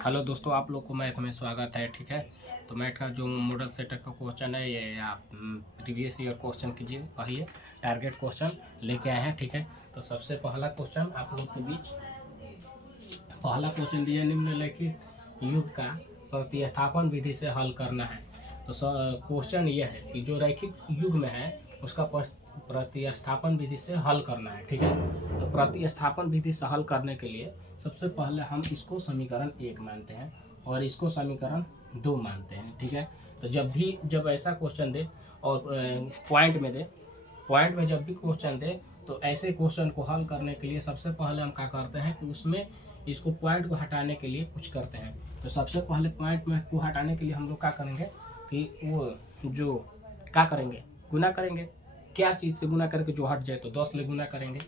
Hello दोस्तों, आप लोग को मैथ में स्वागत है। ठीक है, तो मैथ का जो मॉडल सेट का क्वेश्चन है ये आप प्रीवियस ईयर क्वेश्चन कीजिए। पढ़िए, टारगेट क्वेश्चन लेके आए हैं। ठीक है, तो सबसे पहला क्वेश्चन आप लोग के बीच पहला क्वेश्चन दिया, निम्नलिखित युग का प्रतिस्थापन विधि से हल करना है। तो क्वेश्चन ये है कि जो रैखिक युग में है उसका प्रतिस्थापन विधि से हल करना है। ठीक है, तो प्रतिस्थापन विधि से हल करने के लिए सबसे पहले हम इसको समीकरण 1 मानते हैं और इसको समीकरण 2 मानते हैं। ठीक है, तो जब ऐसा क्वेश्चन दे और पॉइंट में जब भी क्वेश्चन दे तो ऐसे क्वेश्चन को हल करने के लिए सबसे पहले हम क्या करते हैं कि उसमें इसको पॉइंट को हटाने के लिए कुछ करते हैं। तो सबसे पहले पॉइंट में को हटाने के लिए हम लोग क्या करेंगे कि वो जो क्या करेंगे, गुना करेंगे। क्या चीज़ से गुना करके जो हट जाए, तो 10 ले गुना करेंगे।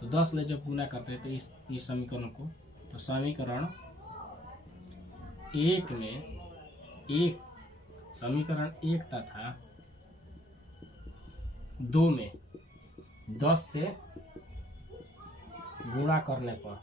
तो 10 ले जब गुना करते हैं तो इस समीकरण को, तो समीकरण 1 में समीकरण 1 तथा 2 में 10 से गुणा करने पर,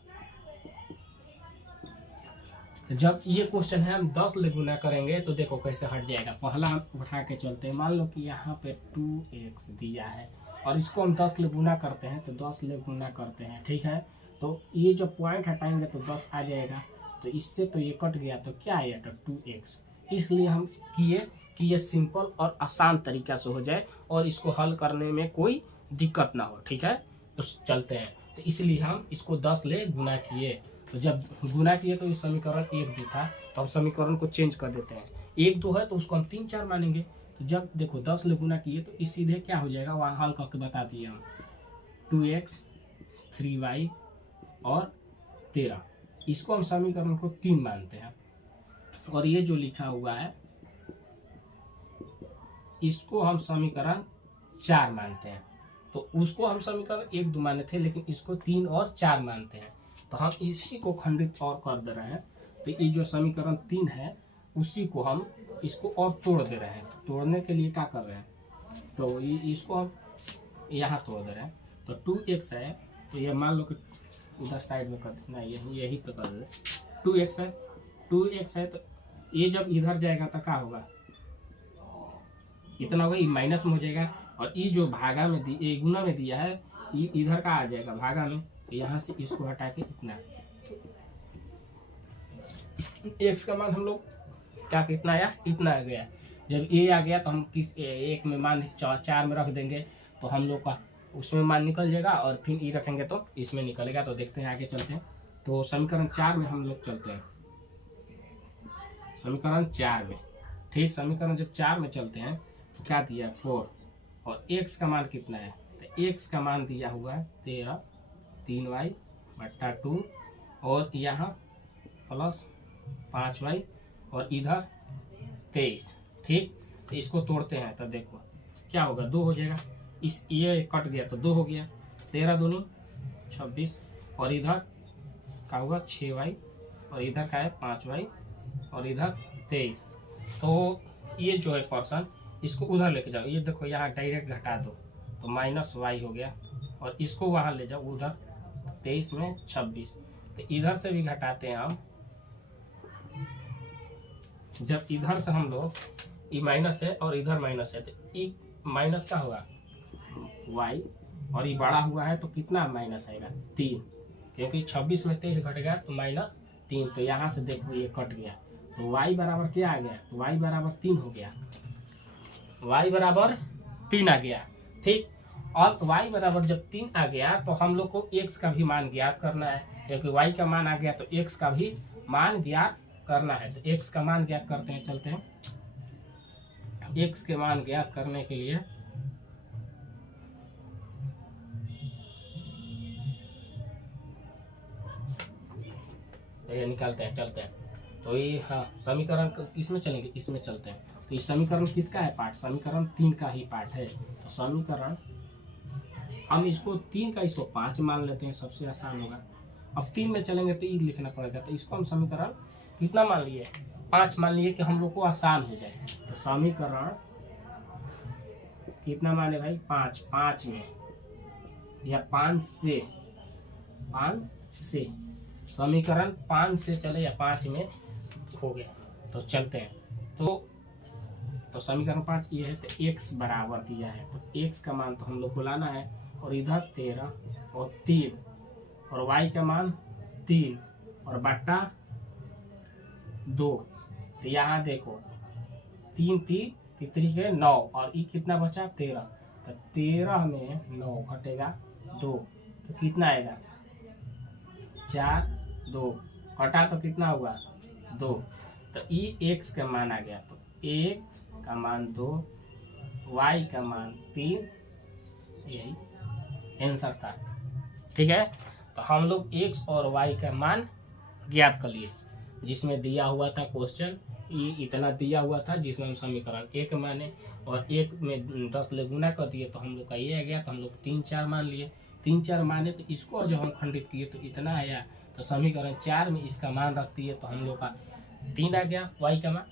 तो जब ये क्वेश्चन है हम 10 ले गुना करेंगे तो देखो कैसे हट जाएगा। पहला हम उठा के चलते हैं, मान लो कि यहाँ पे 2x दिया है और इसको हम 10 ले गुना करते हैं, तो 10 ले गुना करते हैं। ठीक है, तो ये जब पॉइंट हटाएंगे तो 10 आ जाएगा, तो इससे तो ये कट गया, तो क्या आएगा 2x। इसलिए हम किए कि ये सिंपल और आसान तरीका से हो जाए और इसको हल करने में कोई दिक्कत ना हो। ठीक है, तो चलते हैं। तो इसलिए हम इसको 10 ले गुना किए, तो जब गुना किए तो इस समीकरण 1-2 था, तो हम समीकरण को चेंज कर देते हैं। 1-2 है तो उसको हम 3-4 मानेंगे। तो जब देखो 10 ले गुना किए तो इस सीधे क्या हो जाएगा, वहाँ हल करके बता दिए हम। 2x 3y और 13, इसको हम समीकरण को 3 मानते हैं। और ये जो लिखा हुआ है इसको हम समीकरण 4 मानते हैं। तो उसको हम समीकरण 1-2 माने थे, लेकिन इसको 3 और 4 मानते हैं। तो हम इसी को खंडित और कर दे रहे हैं। तो ये जो समीकरण 3 है उसी को हम इसको और तोड़ दे रहे हैं। तो तोड़ने के लिए क्या कर रहे हैं, तो इसको हम यहाँ तोड़ दे रहे हैं। तो 2x है, तो ये मान लो कि उधर साइड में कर देना, यही पे कर दे। 2x है तो ये जब इधर जाएगा तो क्या होगा, इतना होगा, ये माइनस में हो जाएगा। और ये जो भागा में ये गुना में दिया है, ये इधर का आ जाएगा भागा में। यहाँ से इसको हटा के इतना, x का मान हम लोग क्या कितना आया, इतना आ गया। जब a आ गया तो हम किस एक में मान 4 में रख देंगे, तो हम लोग का उसमें मान निकल जाएगा और फिर e रखेंगे तो इसमें निकलेगा। तो देखते हैं, आगे चलते हैं। तो समीकरण 4 में हम लोग चलते हैं, समीकरण 4 में। ठीक, समीकरण जब 4 में चलते हैं तो क्या दिया 4 और x का मान कितना है, तो x का मान दिया हुआ है 13, 3y/2 और यहाँ प्लस 5y और इधर 23। ठीक, तो इसको तोड़ते हैं तो देखो क्या होगा, 2 हो जाएगा। ये कट गया तो 2 हो गया, 13 दूनी 26 और इधर क्या होगा 6y और इधर का है 5y और इधर 23। तो ये जो है पर्सन, इसको उधर लेके जाओ। ये देखो यहाँ डायरेक्ट घटा दो तो -y हो गया और इसको वहाँ ले जाओ उधर, 23 में 26। तो इधर से भी घटाते हैं हम। जब इधर से हम लोग ये माइनस है और इधर माइनस है, तो ये माइनस का होगा y और ये बड़ा हुआ है तो कितना माइनस आएगा 3, क्योंकि 26 में 23 घट गया तो -3। तो यहाँ से देखो ये कट गया, तो y बराबर क्या आ गया, तो y बराबर 3 हो गया, y बराबर 3 आ गया। ठीक, और y बराबर जब 3 आ गया तो हम लोग को x का भी मान ज्ञात करना है, क्योंकि y का मान आ गया तो x का भी मान ज्ञात करना है। तो x का मान ज्ञात करते हैं, चलते हैं। x के मान ज्ञात करने के लिए ये निकालते हैं, चलते हैं। तो ये हाँ, समीकरण किसमें चलेंगे, इसमें चलते हैं। तो इस समीकरण किसका है पार्ट, समीकरण 3 का ही पार्ट है। तो समीकरण हम इसको 3 का इसको 5 मान लेते हैं, सबसे आसान होगा। अब 3 में चलेंगे तो ये लिखना पड़ेगा, तो इसको हम समीकरण कितना मान लिए, 5 मान लिए कि हम लोग को आसान हो जाए। तो समीकरण कितना माने भाई, 5 में या 5 से समीकरण 5 से चले या 5 में, हो गया। तो चलते हैं। तो समीकरण 5 ये है, तो x बराबर दिया है, तो x का मान तो हम लोग को लाना है, और इधर 13 और 3 और y का मान 3 और बट्टा 2। तो यहाँ देखो 3 3 के 9 और ई कितना बचा 13, तो 13 में 9 घटेगा 2, तो कितना आएगा 4 2 कटा तो कितना हुआ 2। तो ई x का मान आ गया, तो x का मान 2 y का मान 3, यही आंसर था। ठीक है, तो हम लोग x और y का मान ज्ञात कर लिए, जिसमें दिया हुआ था क्वेश्चन ये इतना दिया हुआ था, जिसमें हम समीकरण 1 माने और 1 में 10 ले गुना कर दिए, तो हम लोग का ये आ गया। तो हम लोग 3 4 मान लिए, 3 4 माने तो इसको जब हम खंडित किए तो इतना आया। तो समीकरण 4 में इसका मान रख दिए, तो हम लोग का 3 आ गया y का मान।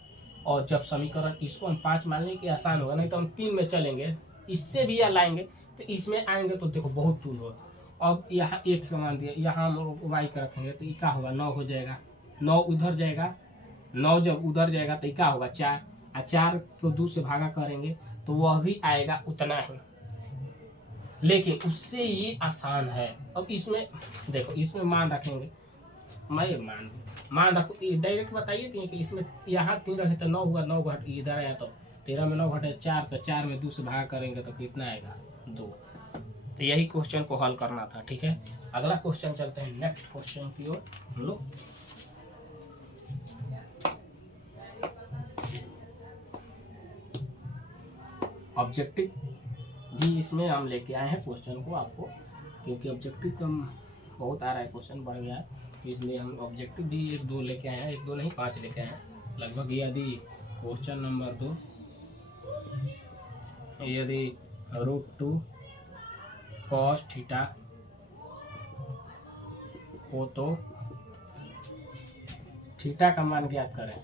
और जब समीकरण इसको हम 5 मान लेंगे आसान होगा, नहीं तो हम 3 में चलेंगे, इससे भी लाएंगे तो इसमें आएंगे तो देखो बहुत दूर होगा। अब यहाँ x का मान दिया, यहाँ हम लोग y का रखेंगे तो क्या होगा 9 हो जाएगा, 9 उधर जाएगा, 9 जब उधर जाएगा तो क्या होगा 4, और 4 को 2 से भागा करेंगे तो वह भी आएगा उतना ही, लेकिन उससे ये आसान है। अब इसमें देखो इसमें मान रखेंगे, मैं मान रखो डायरेक्ट बताइए कि इसमें यहाँ 3 रखे तो 9 हुआ, 9 घट इधर आया तो 13 में 9 घटे 4, तो 4 में 2 से भाग करेंगे तो कितना आएगा 2। तो यही क्वेश्चन को हल करना था। ठीक है, अगला क्वेश्चन चलते हैं नेक्स्ट क्वेश्चन की ओर हम लोग। ऑब्जेक्टिव भी इसमें हम लेके आए हैं क्वेश्चन को आपको, क्योंकि ऑब्जेक्टिव कम बहुत आ रहा है, क्वेश्चन बढ़ गया है, इसलिए हम ऑब्जेक्टिव भी 1 2 लेके आए हैं, 1 2 नहीं 5 लेके आए हैं लगभग। यदि क्वेश्चन नंबर 2, यदि √2 cos थीटा हो तो थीटा का मान ज्ञात करें।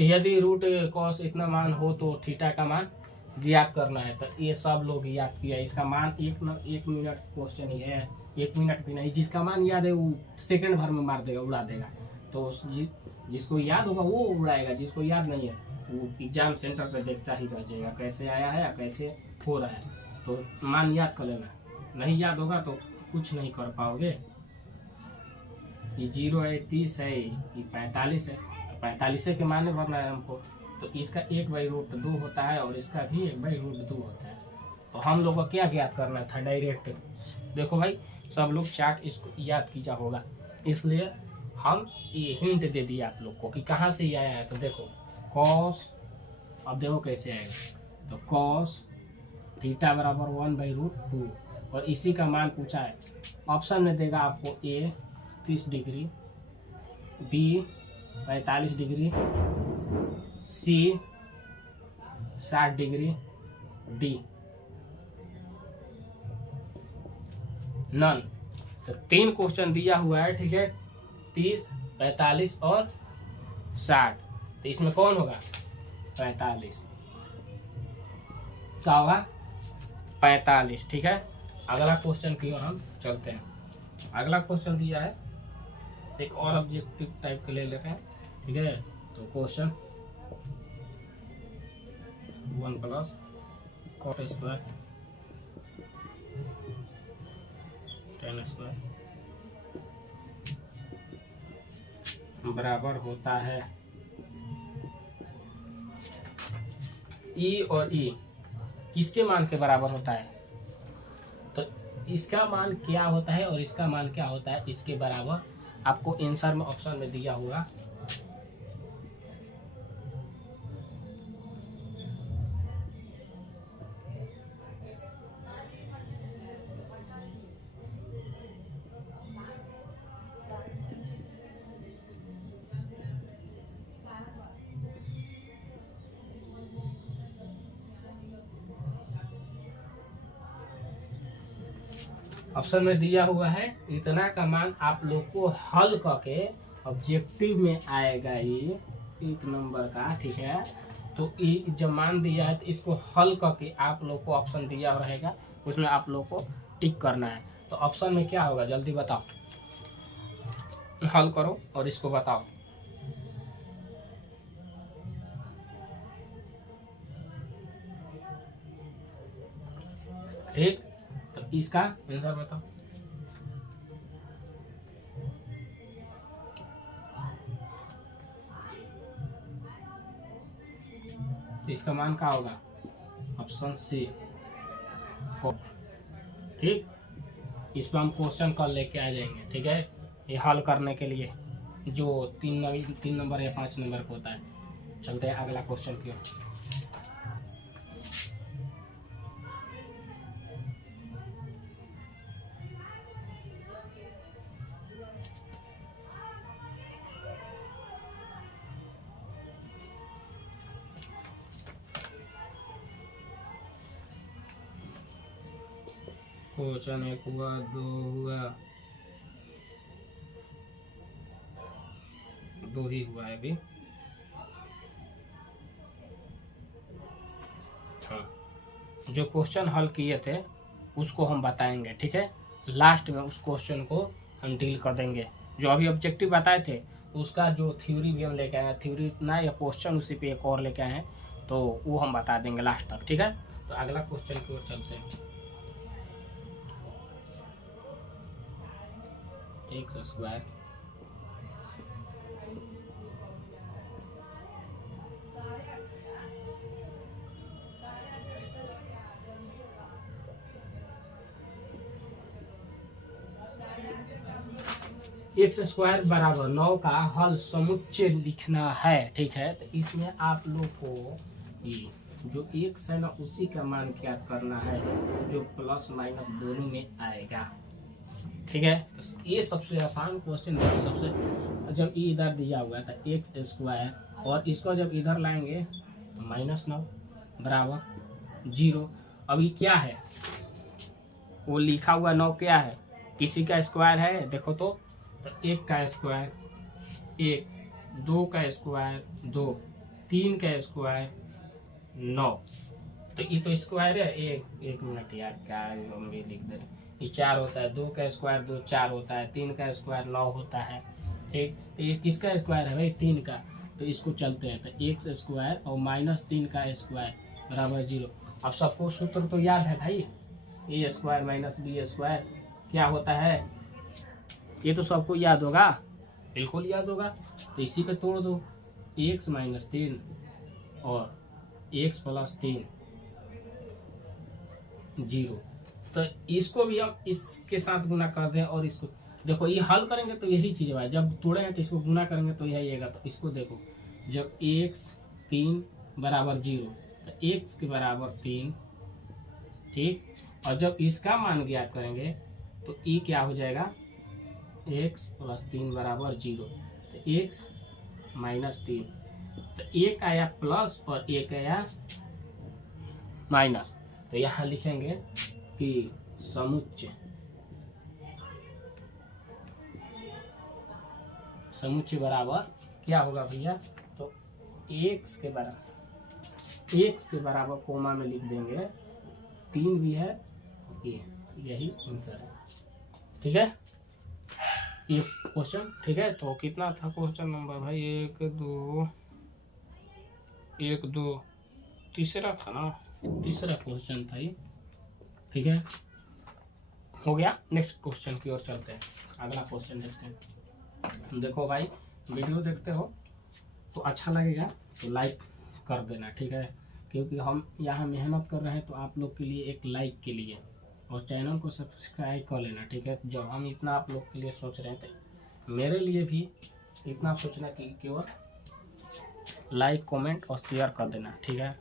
यदि रूट कॉस इतना मान हो तो थीटा का मान ज्ञात करना है। तो ये सब लोग याद किया, इसका मान 1 मिनट क्वेश्चन ही है, 1 मिनट भी नहीं, जिसका मान याद है वो सेकंड भर में मार देगा, उड़ा देगा। तो जिसको याद होगा वो उड़ाएगा, जिसको याद नहीं है वो एग्जाम सेंटर पे देखता ही रह जाएगा कैसे आया है या कैसे हो रहा है। तो मान याद कर लेना, नहीं याद होगा तो कुछ नहीं कर पाओगे। ये 0 है, 30 है, ये 45 है, 45 के माने भरना है हमको। तो इसका 1/√2 होता है और इसका भी 1/√2 होता है। तो हम लोग को क्या ज्ञात करना था डायरेक्ट। देखो भाई सब लोग चार्ट इसको याद कीजा होगा, इसलिए हम ये हिंट दे दिया आप लोग को कि कहाँ से ये आया है। तो देखो कॉस, अब देखो कैसे आएगा, तो कॉस थीटा बराबर 1/√2 और इसी का मान पूछा है। ऑप्शन में देगा आपको ए 30 डिग्री, बी 45 डिग्री, सी 60 डिग्री, डी नन। तो 3 क्वेश्चन दिया हुआ है, ठीक है, 30 45 और 60। तो इसमें कौन होगा 45, क्या होगा 45। ठीक है, अगला क्वेश्चन की ओर हम चलते हैं। अगला क्वेश्चन दिया है एक और ऑब्जेक्टिव टाइप के ले लेते हैं। ठीक है, तो क्वेश्चन 1 + cot² 10² बराबर होता है ई, और ई किसके मान के बराबर होता है। तो इसका मान क्या होता है और इसका मान क्या होता है, इसके बराबर आपको आंसर में ऑप्शन में दिया होगा। ऑप्शन में दिया हुआ है इतना का मान आप लोग को हल करके ऑब्जेक्टिव में आएगा ये 1 नंबर का। ठीक है, तो ये जब मान दिया है तो इसको हल करके आप लोग को ऑप्शन दिया रहेगा, उसमें आप लोग को टिक करना है। तो ऑप्शन में क्या होगा जल्दी बताओ, हल करो और इसको बताओ। ठीक, तो इसका आंसर बताओ। तो इसका मान क्या होगा, ऑप्शन सी। ठीक, इस पर हम क्वेश्चन कल लेके आ जाएंगे। ठीक है, ये हल करने के लिए जो 3 नंबर या 5 नंबर का होता है। चलते हैं अगला क्वेश्चन की ओर। क्वेश्चन 1 हुआ, 2 हुआ, 2 ही हुआ है अभी। हाँ, जो क्वेश्चन हल किए थे उसको हम बताएंगे। ठीक है, लास्ट में उस क्वेश्चन को हम डील कर देंगे। जो अभी ऑब्जेक्टिव बताए थे उसका जो थ्योरी भी हम लेके आए हैं, थ्योरी ना या क्वेश्चन उसी पे एक और लेके आए हैं, तो वो हम बता देंगे लास्ट तक। ठीक है, तो अगला क्वेश्चन की ओर चलते हैं। एक्स स्क्वायर एक्स स्क्वायर बराबर 9 का हल समुच्चय लिखना है। ठीक है, तो इसमें आप लोग को ये जो एक्स है ना उसी का मान ज्ञात करना है जो प्लस माइनस दोनों में आएगा। ठीक है, तो ये सबसे आसान क्वेश्चन है। सबसे जब ये इधर दिया हुआ है तो एक्स स्क्वायर, और इसको जब इधर लाएंगे तो -9 बराबर 0। अब ये क्या है, वो लिखा हुआ 9 क्या है, किसी का स्क्वायर है देखो तो 1 का स्क्वायर 1, 2 का स्क्वायर 2, 3 का स्क्वायर 9। तो ये तो स्क्वायर है। एक मिनट यार, क्या हम भी लिख दे रहे, ये 4 होता है, 2 का स्क्वायर 2 4 होता है, 3 का स्क्वायर 9 होता है। ठीक, तो ये किसका स्क्वायर है भाई, 3 का। तो इसको चलते हैं, तो एक्स स्क्वायर और -3 का स्क्वायर बराबर 0। अब सबको सूत्र तो याद है भाई, ए स्क्वायर माइनस बी स्क्वायर क्या होता है, ये तो सबको याद होगा, बिल्कुल याद होगा। तो इसी पे तोड़ दो, एक्स -3 और एक्स + 3 0। तो इसको भी हम इसके साथ गुना कर दें, और इसको देखो ये हल करेंगे तो यही चीज़ है। जब तोड़े हैं तो इसको गुना करेंगे तो यही आएगा। तो इसको देखो, जब x 3 बराबर 0 तो x के बराबर 3। ठीक, और जब इसका मान ज्ञात करेंगे तो e क्या हो जाएगा, x + 3 बराबर 0। तो x -3, तो एक आया प्लस और एक आया माइनस। तो यहाँ लिखेंगे कि समुच्चय बराबर क्या होगा भैया, तो x के बराबर कोमा में लिख देंगे, 3 भी है, ये यही आंसर है। ठीक है, ये क्वेश्चन। ठीक है, तो कितना था क्वेश्चन नंबर भाई, 1 2 तीसरा था ना, तीसरा क्वेश्चन था ये। ठीक है, हो गया। नेक्स्ट क्वेश्चन की ओर चलते हैं, अगला क्वेश्चन देखते हैं। देखो भाई, वीडियो देखते हो तो अच्छा लगेगा तो लाइक कर देना। ठीक है, क्योंकि हम यहाँ मेहनत कर रहे हैं तो आप लोग के लिए एक लाइक के लिए, और चैनल को सब्सक्राइब कर लेना। ठीक है, जब हम इतना आप लोग के लिए सोच रहे थे, मेरे लिए भी इतना सोचना कि केवल लाइक कमेंट और शेयर कर देना। ठीक है,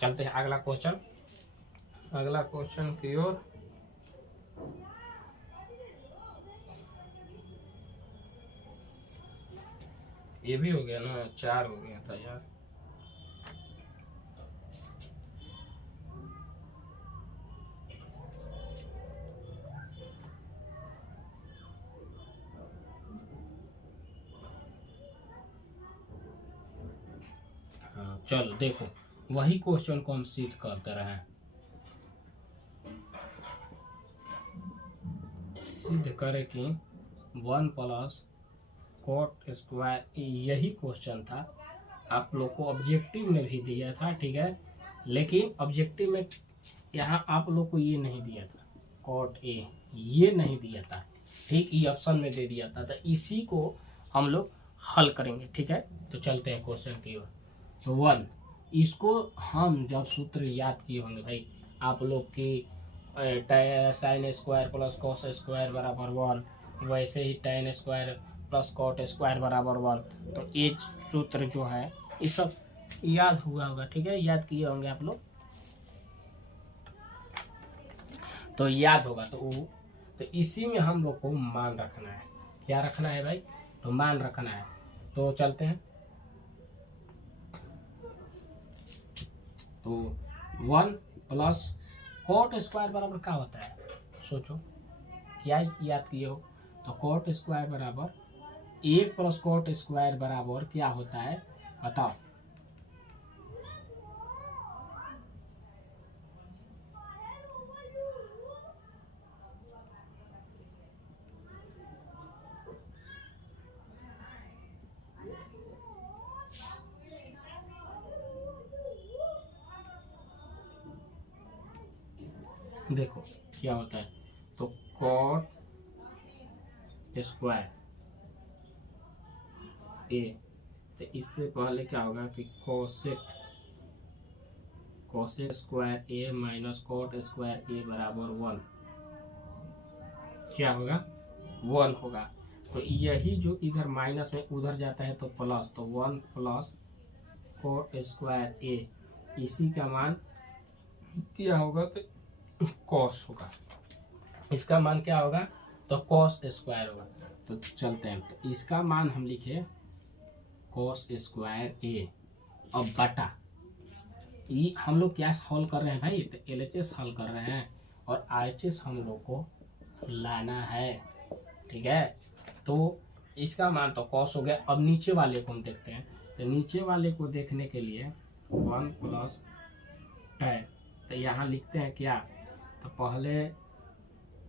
चलते हैं अगला क्वेश्चन की ओर। ये भी हो गया ना, 4 हो गया था यार। हाँ चलो देखो, वही क्वेश्चन को हम सिद्ध करते रहे। सिद्ध करें कि 1 प्लस कॉट स्क्वायर, यही क्वेश्चन था, आप लोग को ऑब्जेक्टिव में भी दिया था, ठीक है। लेकिन ऑब्जेक्टिव में यहाँ आप लोग को ये नहीं दिया था, कॉट ए ये नहीं दिया था, ठीक, ये ऑप्शन में दे दिया था। तो इसी को हम लोग हल करेंगे, ठीक है। तो चलते हैं क्वेश्चन की ओर। 1, इसको हम जब सूत्र याद किए होंगे भाई आप लोग की, sine square plus cos square बराबर 1, वैसे ही tan square plus cot square बराबर 1, तो ये सूत्र जो है ये सब याद हुआ होगा, ठीक है, याद किए होंगे आप लोग, तो याद होगा। तो इसी में हम लोग को मान रखना है। क्या रखना है भाई? तो मान रखना है। तो चलते हैं। तो 1 प्लस कॉट स्क्वायर बराबर क्या होता है? सोचो, क्या याद किए हो? तो कॉट स्क्वायर बराबर 1 प्लस कॉट स्क्वायर बराबर क्या होता है बताओ। देखो क्या होता है, तो कॉट स्क्वायर ए, तो इससे पहले क्या होगा कि कोसेक स्क्वायर ए माइनस कॉट स्क्वायर ए बराबर 1, क्या होगा? 1 होगा। तो यही जो इधर माइनस में उधर जाता है तो प्लस, तो 1 प्लस कॉट स्क्वायर ए, इसी का मान क्या होगा? तो कॉस होगा। इसका मान क्या होगा? तो कॉस स्क्वायर होगा। तो चलते हैं, तो इसका मान हम लिखे कॉस स्क्वायर ए, और बटा ये हम लोग क्या हल कर रहे हैं भाई? तो LHS हल कर रहे हैं और RHS हम लोग को लाना है, ठीक है। तो इसका मान तो कॉस हो गया। अब नीचे वाले को हम देखते हैं। तो नीचे वाले को देखने के लिए 1 प्लस tan, तो यहाँ लिखते हैं क्या? तो पहले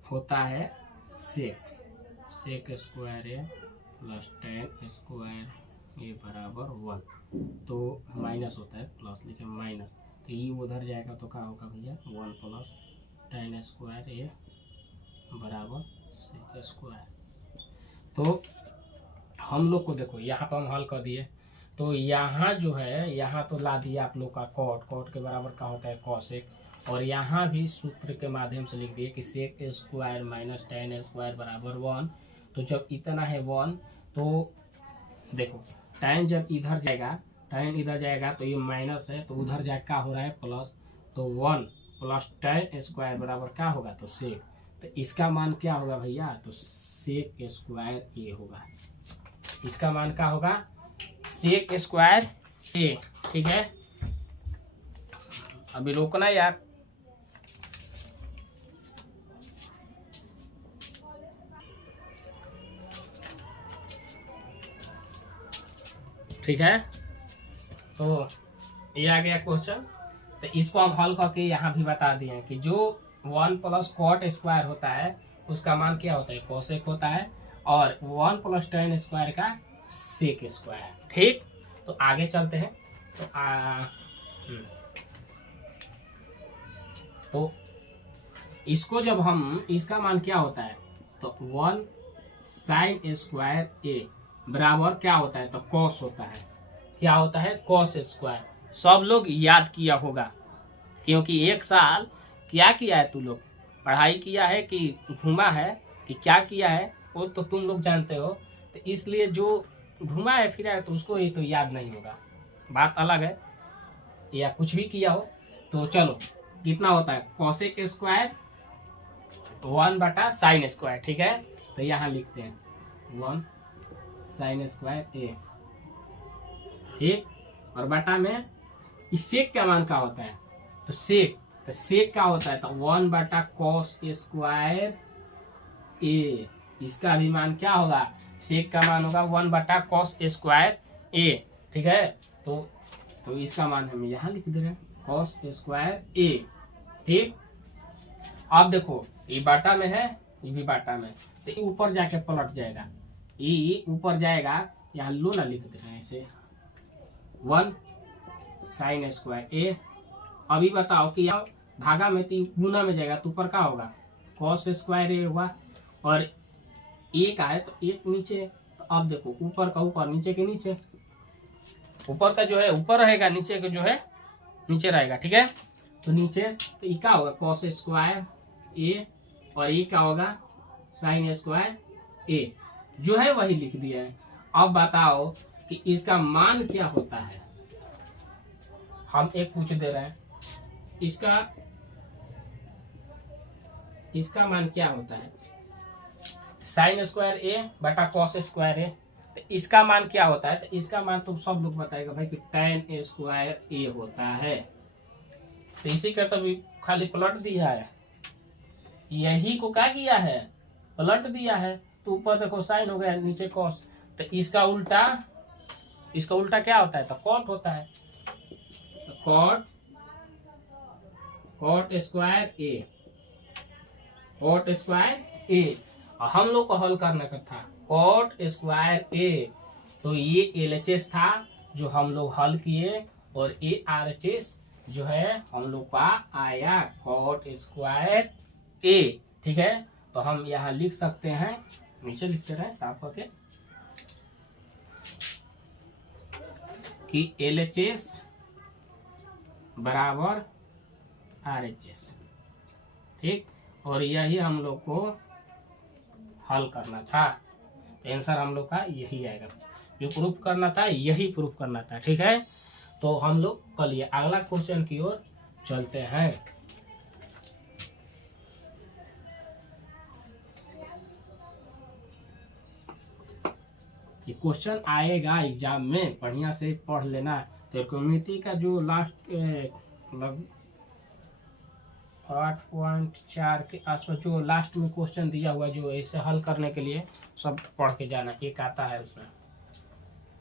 होता है सेक स्क्वायर ए प्लस tan स्क्वायर ए बराबर 1, तो माइनस होता है प्लस, लिखे माइनस, तो ये उधर जाएगा तो क्या होगा भैया? 1 प्लस tan स्क्वायर ए बराबर सेक स्क्वायर। तो हम लोग को देखो यहाँ पर हम हल कर दिए, तो यहाँ जो है यहाँ तो ला दिया आप लोग का कॉट के बराबर क्या होता है? कॉसेक, और यहाँ भी सूत्र के माध्यम से लिख दिए कि sec square minus tan square बराबर 1। तो जब इतना है 1, तो देखो tan जब इधर जाएगा, tan इधर जाएगा तो ये माइनस है, तो उधर जाए क्या हो रहा है? प्लस, तो 1 प्लस tan स्क्वायर बराबर क्या होगा? तो सेक, तो इसका मान क्या होगा भैया? तो सेक स्क्वायर ए होगा। इसका मान क्या होगा? सेक स्क्वायर ए, ठीक है। अभी रोकना यार। ठीक है, तो ये आ गया क्वेश्चन। तो इसको हम हल करके यहाँ भी बता दिए हैं कि जो 1 प्लस कॉट स्क्वायर होता है उसका मान क्या होता है? कोसेक होता है, और 1 प्लस tan स्क्वायर का सेक स्क्वायर, ठीक। तो आगे चलते हैं। तो इसको जब हम, इसका मान क्या होता है? तो 1 साइन स्क्वायर ए बराबर क्या होता है? तो कॉस होता है। क्या होता है? Cos square. सब लोग याद किया होगा, क्योंकि एक साल क्या किया है? तू लोग पढ़ाई किया है कि घूमा है कि क्या किया है, वो तो तुम लोग जानते हो। तो इसलिए जो घूमा है फिरा है तो उसको ये तो याद नहीं होगा, बात अलग है, या कुछ भी किया हो। तो चलो, कितना होता है? कॉसेक स्क्वायर 1 बटा साइन स्क्वायर, ठीक है। तो यहाँ लिखते हैं 1 साइन स्क्वायर ए, ठीक, और बटा में इस सेक का मान क्या होता है? तो सेक क्या होता है? तो 1 बटा कॉस स्क्वायर ए, इसका भी मान क्या होगा? सेक का मान होगा 1 बटा कॉस स्क्वायर ए, ठीक है। तो इसका मान हम यहाँ लिख दे रहे हैं कॉस स्क्वायर ए, ठीक। अब देखो ये बटा में है ये भी बाटा में, तो ये ऊपर जाके पलट जाएगा, ये ऊपर जाएगा, यहाँ लो ना लिख दे रहे हैं ऐसे 1 साइन स्क्वायर ए। अभी बताओ कि यहाँ भागा में तो गुना में जाएगा तो ऊपर क्या होगा, कॉस स्क्वायर ए होगा, और एक आए तो एक नीचे, तो अब देखो ऊपर का ऊपर नीचे के नीचे, ऊपर का जो है ऊपर रहेगा, नीचे का जो है नीचे रहेगा, ठीक है। तो नीचे तो ये क्या होगा कॉस स्क्वायर ए, और ये क्या होगा साइन स्क्वायर ए, जो है वही लिख दिया है। अब बताओ कि इसका मान क्या होता है, हम एक पूछ दे रहे हैं, इसका मान क्या होता है, साइन स्क्वायर ए बटा कॉस स्क्वायर ए, तो इसका मान क्या होता है, तो इसका मान तो सब लोग बताएगा भाई कि tan स्क्वायर ए होता है। तो इसी का तभी खाली पलट दिया है, यही को क्या किया है, पलट दिया है, तो ऊपर देखो साइन हो गया, नीचे कॉस, तो इसका उल्टा क्या होता है, तो कॉट होता है, तो कॉट स्क्वायर ए, कॉट स्क्वायर ए। हम लोग को हल करने का था कॉट स्क्वायर ए, तो ये एलएचएस था जो हम लोग हल किए, और ए आरएचएस जो है हम लोग का आया कॉट स्क्वायर ए, ठीक है। तो हम यहाँ लिख सकते हैं, नीचे लिखते रहे साफ करके, कि एलएचएस बराबर आरएचएस, ठीक, और यही हम लोग को हल करना था। आंसर हम लोग का यही आएगा, जो प्रूफ करना था यही प्रूफ करना था, ठीक है। तो हम लोग कल ये अगला क्वेश्चन की ओर चलते हैं। ये क्वेश्चन आएगा एग्जाम में, बढ़िया से पढ़ लेना। त्रिकोणमिति का जो लास्ट मतलब 8.4 के आसपास जो लास्ट में क्वेश्चन दिया हुआ है, जो ऐसे हल करने के लिए सब पढ़ के जाना, एक आता है उसमें,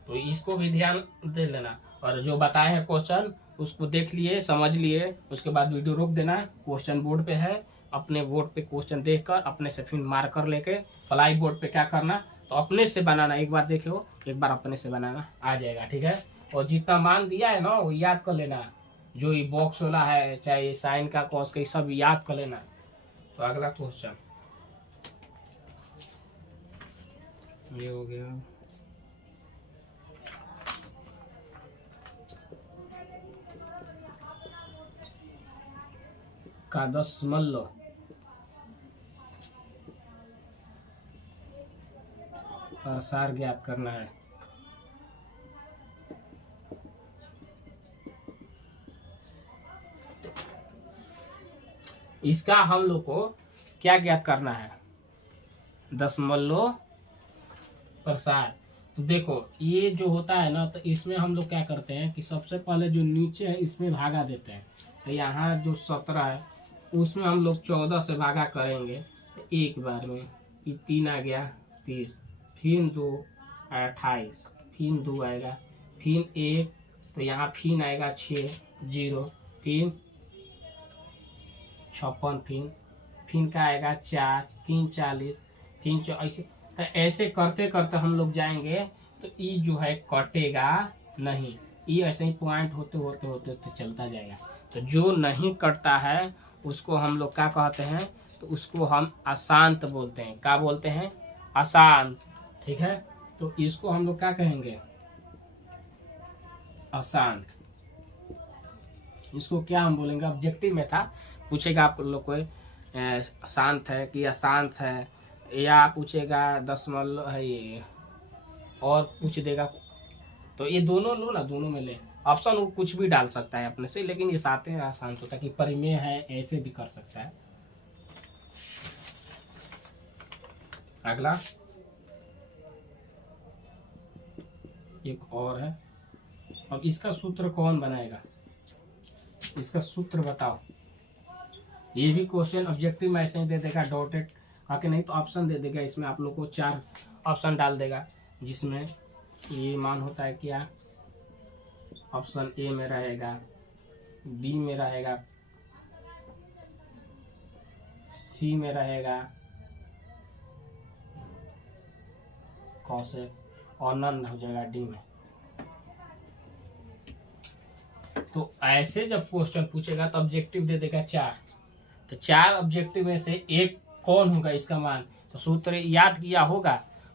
तो इसको भी ध्यान दे लेना। और जो बताए हैं क्वेश्चन उसको देख लिए, समझ लिए, उसके बाद वीडियो रोक देना। क्वेश्चन बोर्ड पे है, अपने बोर्ड पे क्वेश्चन देखकर अपने से फिर मार्कर लेके प्लाई बोर्ड पे क्या करना, तो अपने से बनाना, एक बार देखे हो एक बार अपने से बनाना आ जाएगा, ठीक है। और जितना मान दिया है ना वो याद कर लेना, जो ये बॉक्स वाला है चाहे साइन का कॉस का, सब याद कर लेना। तो अगला क्वेश्चन ये हो गया, का दशमलव प्रसार ज्ञात करना है। इसका हम लोग को क्या ज्ञात करना है, दशमलव प्रसार। तो देखो ये जो होता है ना, तो इसमें हम लोग क्या करते हैं कि सबसे पहले जो नीचे है इसमें भागा देते हैं। तो यहाँ जो 17 है उसमें हम लोग 14 से भागा करेंगे, तो एक बार में ये 3 आ गया 30, फिर 2 28, फिर 2 आएगा, फिर 1, तो यहाँ फिर आएगा 6 0, फिर 56, फिर का आएगा 4, फिर 40, फिर ऐसे। तो ऐसे करते करते हम लोग जाएंगे, तो ई जो है कटेगा नहीं, ये ऐसे ही पॉइंट होते होते होते होते चलता जाएगा। तो जो नहीं कटता है उसको हम लोग क्या कहते हैं, तो उसको हम अशांत बोलते हैं। क्या बोलते हैं, अशांत, ठीक है। तो इसको हम लोग क्या कहेंगे, अशांत। इसको क्या हम बोलेंगे, ऑब्जेक्टिव में था, पूछेगा आप लोग को शांत है कि अशांत है, या पूछेगा दशमलव है ये, और पूछ देगा। तो ये दोनों लो ना, दोनों में ले, ऑप्शन वो कुछ भी डाल सकता है अपने से, लेकिन ये साथ में आसान होता है कि परिमेय है, ऐसे भी कर सकता है। अगला एक और है, अब इसका सूत्र कौन बनाएगा, इसका सूत्र बताओ। ये भी क्वेश्चन ऑब्जेक्टिव में ऐसे ही दे देगा, डॉटेड आके, नहीं तो ऑप्शन दे देगा। इसमें आप लोग को 4 ऑप्शन डाल देगा, जिसमें ये मान होता है क्या, ऑप्शन ए में रहेगा, बी में रहेगा, सी में रहेगा, कॉसेक और नन हो जाएगा डी में। तो ऐसे जब क्वेश्चन पूछेगा तो ऑब्जेक्टिव दे देगा 4, तो 4 ऑब्जेक्टिव में से एक कौन होगा इसका मान, तो सूत्र याद किया होगा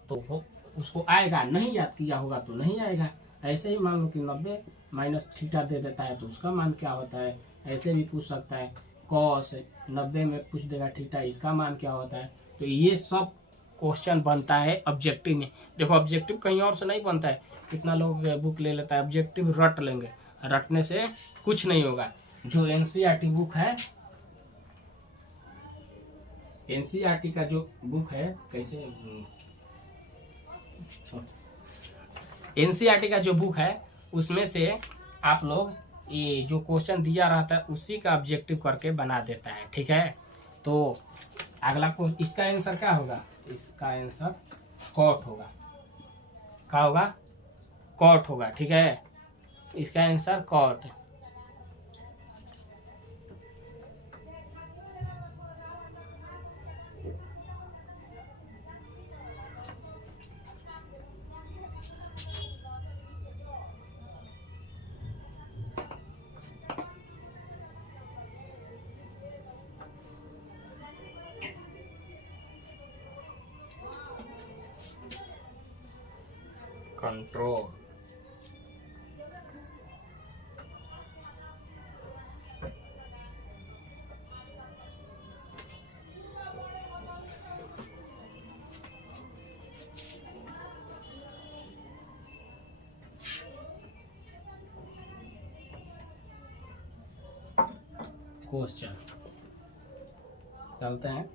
तो उसको आएगा, नहीं याद किया होगा तो नहीं आएगा। ऐसे ही मान लो कि 90 माइनस थीटा दे देता है तो उसका मान क्या होता है, ऐसे भी पूछ सकता है। कॉस 90 में पूछ देगा थीटा, इसका मान क्या होता है। तो ये सब क्वेश्चन बनता है ऑब्जेक्टिव में। देखो ऑब्जेक्टिव कहीं और से नहीं बनता है। कितना लोग बुक ले लेता है, ऑब्जेक्टिव रट लेंगे, रटने से कुछ नहीं होगा। जो एनसीईआरटी बुक है, एनसीईआरटी का जो बुक है, कैसे एनसीईआरटी का जो बुक है उसमें से आप लोग ये जो क्वेश्चन दिया रहता है उसी का ऑब्जेक्टिव करके बना देता है, ठीक है। तो अगला क्वेश्चन, इसका आंसर क्या होगा, इसका आंसर कॉट होगा। क्या होगा, कॉट होगा, ठीक है। इसका आंसर कॉट। कंट्रोल, क्वेश्चन चलते हैं।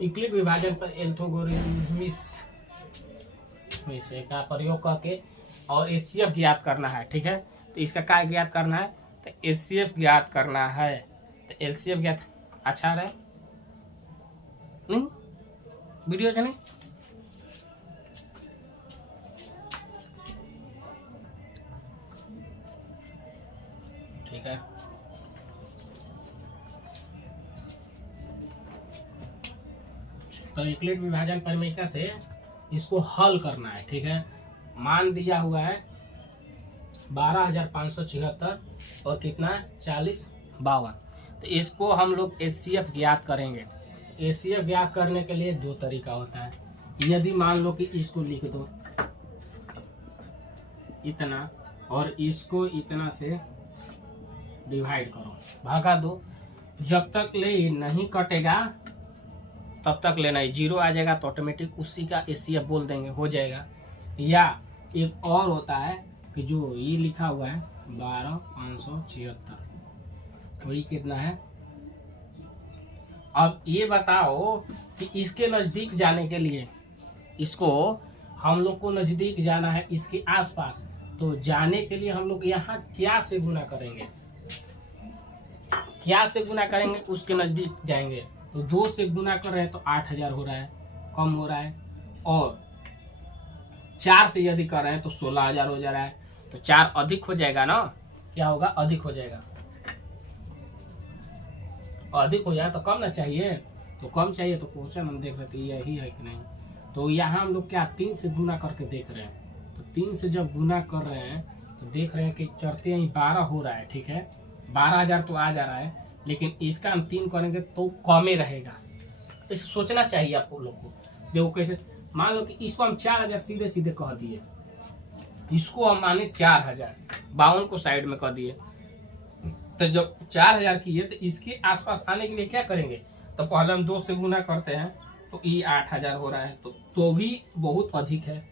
यूक्लिड विभाजन पर एल्गोरिथ्मिक का प्रयोग करके और एचसीएफ ज्ञात करना है, ठीक है। तो इसका क्या ज्ञात करना है, तो एचसीएफ ज्ञात करना है। तो एचसीएफ ज्ञात अच्छा रहे नहीं वीडियो जाने, ठीक है। तो यूक्लिड विभाजन परिमेयिका से इसको हल करना है, ठीक है। मान दिया हुआ है 12,576 और कितना 4052। तो इसको हम लोग एचसीएफ ज्ञात करेंगे। एचसीएफ ज्ञात करने के लिए 2 तरीका होता है। यदि मान लो कि इसको लिख दो इतना और इसको इतना से डिवाइड करो, भागा दो, जब तक ले नहीं कटेगा तब तक लेना है। 0 आ जाएगा तो ऑटोमेटिक उसी का एचसीएफ बोल देंगे, हो जाएगा। या एक और होता है कि जो ये लिखा हुआ है 12,576, वही कितना है। अब ये बताओ कि इसके नज़दीक जाने के लिए, इसको हम लोग को नज़दीक जाना है इसके आसपास, तो जाने के लिए हम लोग यहाँ क्या से गुना करेंगे, क्या से गुना करेंगे, उसके नज़दीक जाएंगे। तो 2 से गुना कर रहे हैं तो 8,000 हो रहा है, कम हो रहा है। और 4 से यदि कर रहे हैं तो 16,000 हो जा रहा है। तो 4 अधिक हो जाएगा ना, क्या होगा, अधिक हो जाएगा। अधिक हो जाए तो कम ना चाहिए, तो कम चाहिए। तो क्वेश्चन हम देख रहे थे यही है कि नहीं। तो यहाँ हम लोग क्या 3 से गुना करके देख रहे हैं। तो 3 से जब गुना कर रहे हैं तो देख रहे हैं कि चढ़ते ही 12 हो रहा है, ठीक है। 12,000 तो आ जा रहा है, लेकिन इसका हम 3 करेंगे तो कम ही रहेगा। इसे सोचना चाहिए आप लोग को। देखो कैसे, मान लो कि इसको हम 4,000 सीधे सीधे कह दिए, इसको हम माने 4,000, 52 को साइड में कह दिए। तो जब 4,000 किए तो इसके आसपास आने के लिए क्या करेंगे, तो पहले हम 2 से गुना करते हैं तो ये 8,000 हो रहा है। तो भी बहुत अधिक है।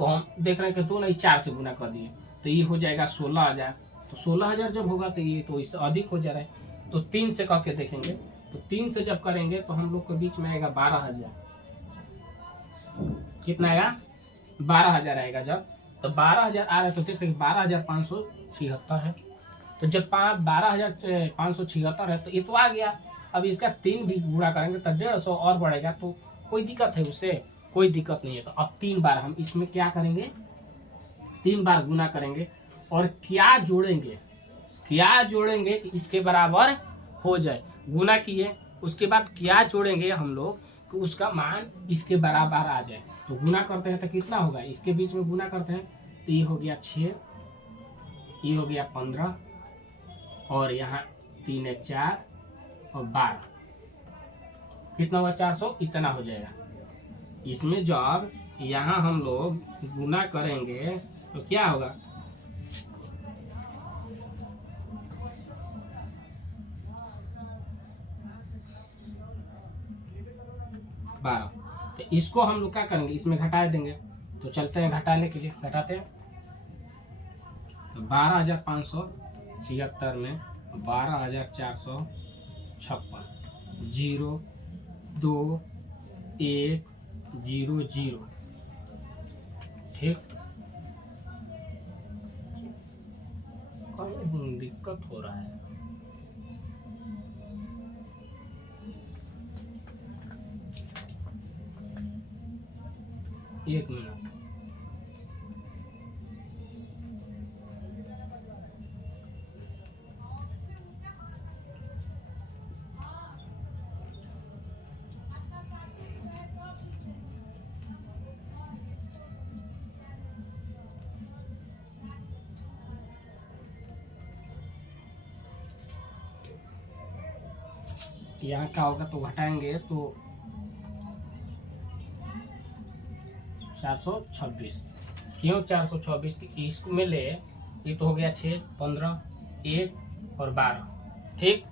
तो हम देख रहे हैं कि 2 नहीं 4 से गुना कर दिए, तो ये हो जाएगा 16,000। तो 16,000 जब होगा तो ये तो इससे अधिक हो जा रहा है, तो 3 से करके देखेंगे। तो 3 से जब करेंगे तो हम लोग के बीच में आएगा 12,000। कितना आएगा? 12,000 आएगा। जब तो 12,000 आ रहा है तो देख रहे 12,576 है। तो जब 12,576 है तो ये तो आ गया। अब इसका 3 भी गुणा करेंगे तो 150 और बढ़ेगा, तो कोई दिक्कत है उससे? कोई दिक्कत नहीं है। तो अब 3 बार हम इसमें क्या करेंगे? 3 बार गुना करेंगे और क्या जोड़ेंगे? क्या जोड़ेंगे कि इसके बराबर हो जाए? गुना किए, उसके बाद क्या जोड़ेंगे हम लोग कि उसका मान इसके बराबर आ जाए। तो गुना करते हैं तो कितना होगा? इसके बीच में गुना करते हैं तो ये हो गया 6, ये हो गया 15, और यहाँ 3 है 4 और 12, कितना होगा? 400। इतना हो जाएगा। इसमें जब यहाँ हम लोग गुना करेंगे तो क्या होगा? 12। तो इसको हम लोग क्या करेंगे? इसमें घटा देंगे। तो चलते हैं घटाने के लिए, घटाते हैं। तो 12,576 में 12,456, 0 2 1 0 0। ठीक, कहीं दिक्कत हो रहा है। एक मिनट। यहाँ क्या होगा? तो घटाएंगे तो 426। क्यों 426? इसमें ले, ये तो हो गया 6 15 1 और 12। ठीक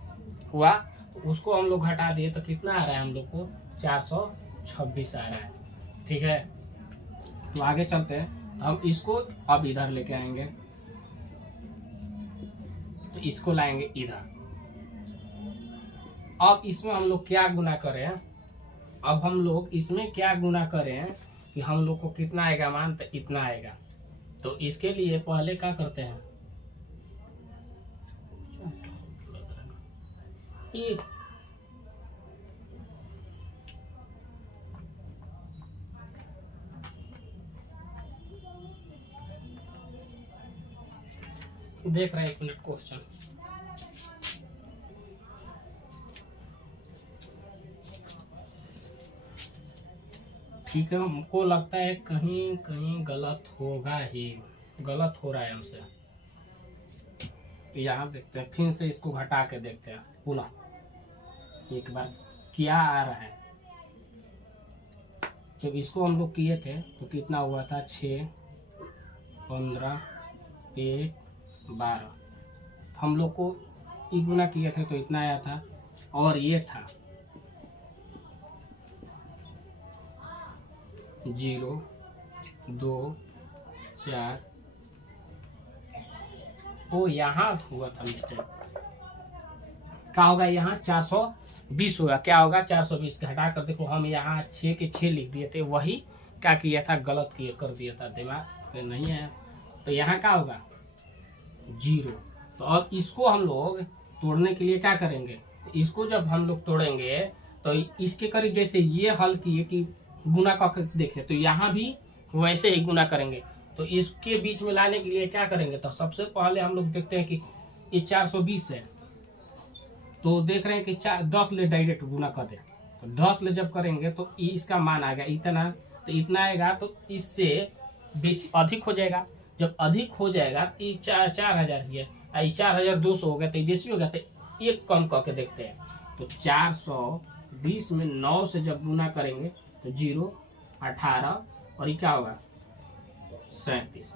हुआ। तो उसको हम लोग घटा दिए तो कितना आ रहा है हम लोग को? 426 आ रहा है। ठीक है, तो आगे चलते हैं। हम इसको अब इधर लेके आएंगे, तो इसको लाएंगे इधर। अब इसमें हम लोग क्या गुना करें? अब हम लोग इसमें क्या गुना करें कि हम लोग को कितना आएगा मान? तो इतना आएगा। तो इसके लिए पहले क्या करते हैं? एक देख रहे हैं, 1 मिनट क्वेश्चन। ठीक है, हमको लगता है कहीं कहीं गलत होगा ही, गलत हो रहा है हमसे। यहाँ देखते हैं, फिर से इसको घटा के देखते हैं पुनः एक बार क्या आ रहा है। जब इसको हम लोग किए थे तो कितना हुआ था? 6 15 1 12। हम लोग को ई गुना किए थे तो इतना आया था, और ये था 0 2 4। ओ यहाँ हुआ था मिस्टेक। क्या होगा? यहाँ 420 होगा। क्या होगा? 420 घटा कर देखो, हम यहाँ 6 के 6 लिख दिए थे, वही क्या किया था? गलत किया कर दिया था, दिमाग में नहीं आया। तो यहाँ क्या होगा? 0। तो अब इसको हम लोग तोड़ने के लिए क्या करेंगे? इसको जब हम लोग तोड़ेंगे तो इसके करीब जैसे ये हल किए कि गुना करके देखें, तो यहाँ भी वैसे ही गुना करेंगे। तो इसके बीच में लाने के लिए क्या करेंगे? तो सबसे पहले हम लोग देखते हैं कि ये 420 है, तो देख रहे हैं कि 10 ले डायरेक्ट गुना कर दे। तो 10 ले जब करेंगे तो इसका मान आएगा इतना, तो इतना आएगा। तो इससे बेसी अधिक हो जाएगा। जब अधिक हो जाएगा तो ये 4,000 ही है, 4,200 हो गया, तो बेसी हो गया। तो एक कम करके देखते हैं। तो 420 में 9 से जब गुना करेंगे तो 0 18, और ये क्या होगा? 37।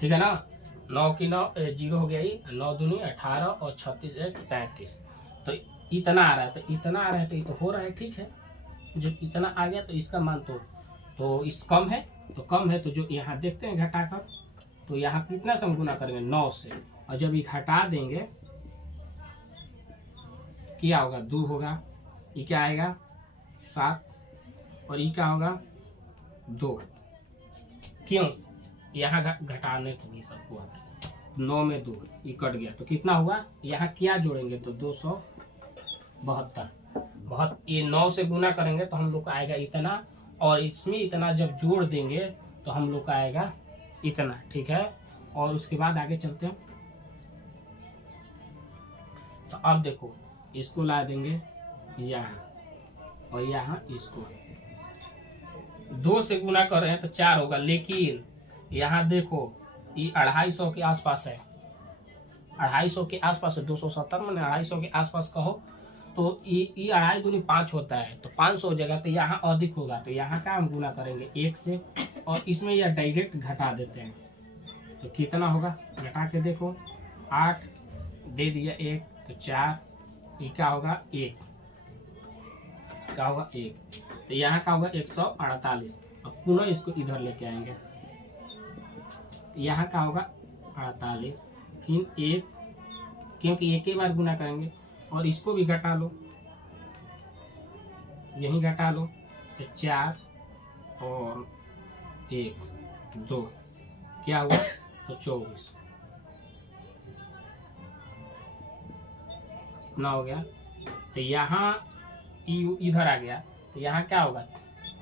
ठीक है ना? 9 की 9 0 हो गया, ये 9 दूनी 18 और 36 1 37। तो इतना आ रहा है, तो इतना आ रहा है, तो ये तो हो रहा है। ठीक है, जब इतना आ गया तो इसका मान तो इस कम है, तो कम है, तो जो यहाँ देखते हैं घटाकर, तो यहाँ कितना से हम गुना करेंगे 9 से, और जब ये घटा देंगे क्या होगा 2 होगा, ये क्या आएगा 7, और ये क्या होगा 2। क्यों, यहाँ घटाने को भी सब हुआ, 9 में 2 ये कट गया, तो कितना हुआ, यहाँ क्या जोड़ेंगे तो 272। बहुत ये 9 से गुना करेंगे तो हम लोग का आएगा इतना, और इसमें इतना जब जोड़ देंगे तो हम लोग का आएगा इतना, ठीक है। और उसके बाद आगे चलते हैं। तो अब देखो इसको ला देंगे यहाँ, और यहाँ इसको 2 से गुना कर रहे हैं तो 4 होगा, लेकिन यहाँ देखो ये 250 के आसपास है, 250 के आसपास है, 270 में 250 के आसपास कहो, तो ये 2.5 दूनी 5 होता है, तो 500 हो जाएगा, तो यहाँ अधिक होगा, तो यहाँ का हम गुना करेंगे 1 से, और इसमें यह डायरेक्ट घटा देते हैं, तो कितना होगा घटा के देखो, 8 दे दिया 1 तो 4, ये क्या होगा 1, क्या होगा 1, तो यहाँ का होगा 148। अब पुनः इसको इधर लेके आएंगे, यहाँ का होगा 48, फिर 1, क्योंकि एक ही बार गुना करेंगे, और इसको भी घटा लो, यहीं घटा लो, तो 4 और 1 2 क्या हुआ तो 24, इतना हो गया। तो यहाँ इधर आ गया, तो यहाँ क्या होगा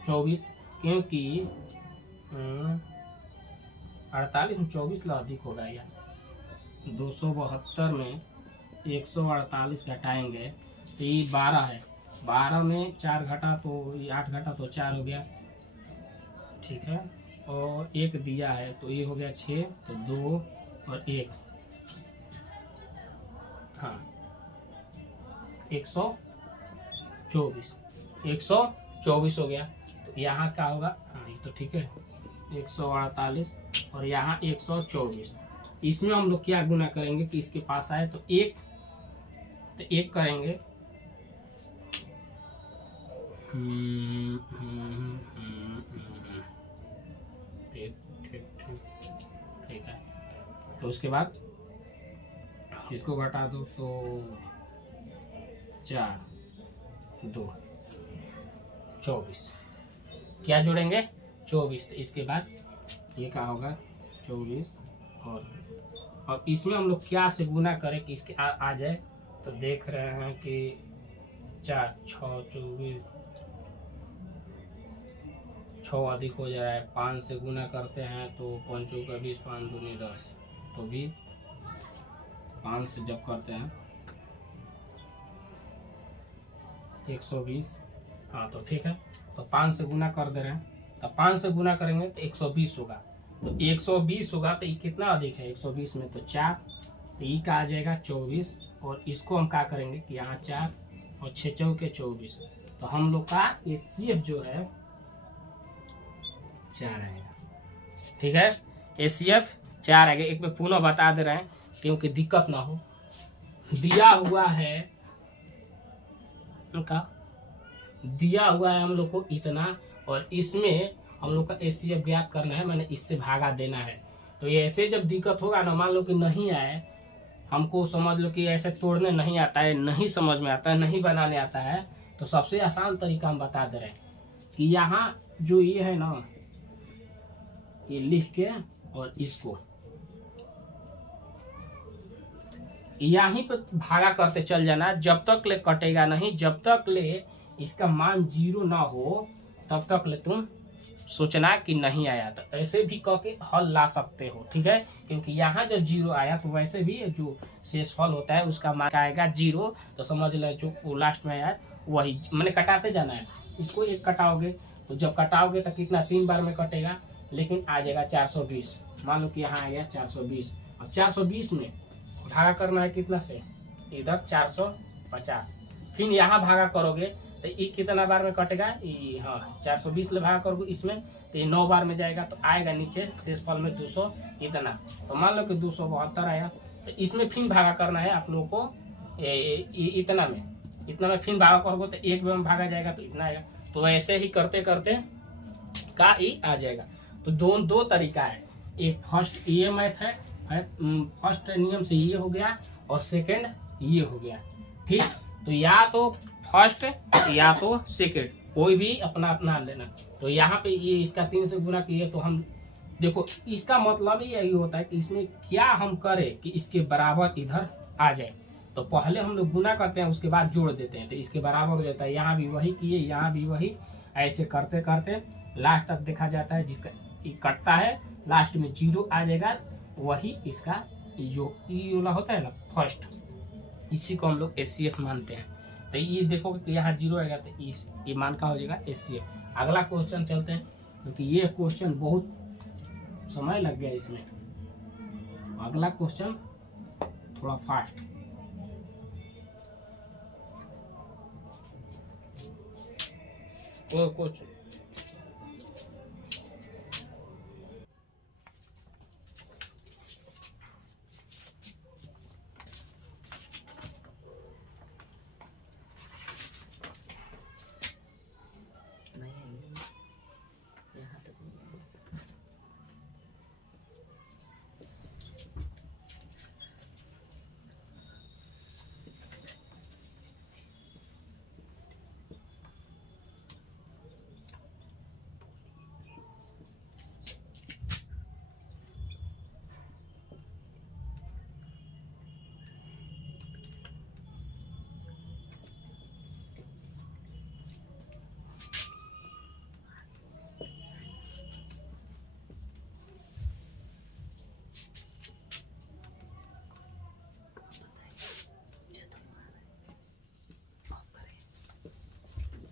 24, क्योंकि 48 में 24 ला अधिक होगा यार, 272 में 148 घटाएंगे तो ये 12 है, 12 में 4 घटा तो ये 8 घटा तो 4 हो गया, ठीक है, और 1 दिया है तो ये हो गया 6, तो 2 और 1, हाँ 124 हो गया। तो यहाँ क्या होगा, हाँ ये तो ठीक है 148, और यहाँ 124, इसमें हम लोग क्या गुना करेंगे कि इसके पास आए तो 1, तो 1 करेंगे, ठीक है, तो उसके बाद इसको घटा दो तो 4 2 24, क्या जोड़ेंगे 24, तो इसके बाद ये क्या होगा 24, और अब इसमें हम लोग क्या से गुना करें कि इसके आ जाए, तो देख रहे हैं कि 4 6 24, 6 अधिक हो जा रहा है, 5 से गुना करते हैं तो 5 का 20, 5 दूनी 10, तो भी 5 से जब करते हैं 120, हाँ तो ठीक है, तो 5 से गुना कर दे रहे हैं, तो 5 से गुना करेंगे तो 120 होगा, तो 120 होगा, तो ये कितना अधिक है 120 में तो 4, तो ये का आ जाएगा 24, और इसको हम क्या करेंगे कि यहाँ 4 और 6 चौके 24, तो हम लोग का एचसीएफ जो है 4 आएगा, ठीक है, एचसीएफ 4 आएगा। एक में पुनः बता दे रहे हैं क्योंकि दिक्कत ना हो, दिया हुआ है हम लोग को इतना, और इसमें हम लोग का एचसीएफ ज्ञात करना है, मैंने इससे भागा देना है। तो ये ऐसे जब दिक्कत होगा ना, मान लो कि नहीं आए, हमको समझ लो कि ऐसे तोड़ने नहीं आता है, नहीं समझ में आता है, नहीं बनाने आता है, तो सबसे आसान तरीका हम बता दे रहे हैं कि यहाँ जो ये है ना, ये लिख के और इसको यहीं पे भागा करते चल जाना, जब तक ले कटेगा नहीं, जब तक ले इसका मान 0 ना हो तब तक ले तुम सोचना कि नहीं आया। तो ऐसे भी कह के हल ला सकते हो, ठीक है, क्योंकि यहाँ जब 0 आया तो वैसे भी जो शेष फल होता है उसका मान आएगा 0, तो समझ लो जो लास्ट में आया वही मैंने कटाते जाना है। इसको 1 कटाओगे तो जब कटाओगे तो कितना 3 बार में कटेगा, लेकिन आ जाएगा 420, मान लो कि यहाँ आ गया 420, और 420 में भागा करना है कितना से, इधर 450, फिर यहाँ भागा करोगे तो ये कितना बार में कटेगा, ये हाँ 420 ले भागा करोगे इसमें तो ये 9 बार में जाएगा, तो आएगा नीचे शेष फल में 200 इतना, तो मान लो कि 272 आया, तो इसमें फिर भागा करना है आप लोगों को इतना में फिर भागा करोगे तो 1 में भागा जाएगा तो इतना आएगा। तो ऐसे ही करते करते का ही आ जाएगा। तो दो तरीका है, एक फर्स्ट ये मैथ है, फर्स्ट नियम से ये हो गया और सेकंड ये हो गया, ठीक। तो या तो फर्स्ट या तो सेकंड, कोई भी अपना अपना लेना। तो यहाँ पे ये इसका 3 से गुना किए तो हम देखो, इसका मतलब ही यही होता है कि इसमें क्या हम करें कि इसके बराबर इधर आ जाए। तो पहले हम लोग गुना करते हैं, उसके बाद जोड़ देते हैं, तो इसके बराबर हो जाता है। यहाँ भी वही किए, यहाँ भी वही, ऐसे करते करते लास्ट तक देखा जाता है, जिसका कटता है लास्ट में 0 आ जाएगा, वही इसका जो ई वाला होता है ना फर्स्ट, इसी को हम लोग HCF मानते हैं। तो ये देखोगे कि यहाँ 0 आएगा तो ये मान का हो जाएगा HCF। अगला क्वेश्चन चलते हैं, क्योंकि ये क्वेश्चन बहुत समय लग गया इसमें। अगला क्वेश्चन थोड़ा फास्ट, क्वेश्चन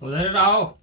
उधर रहो।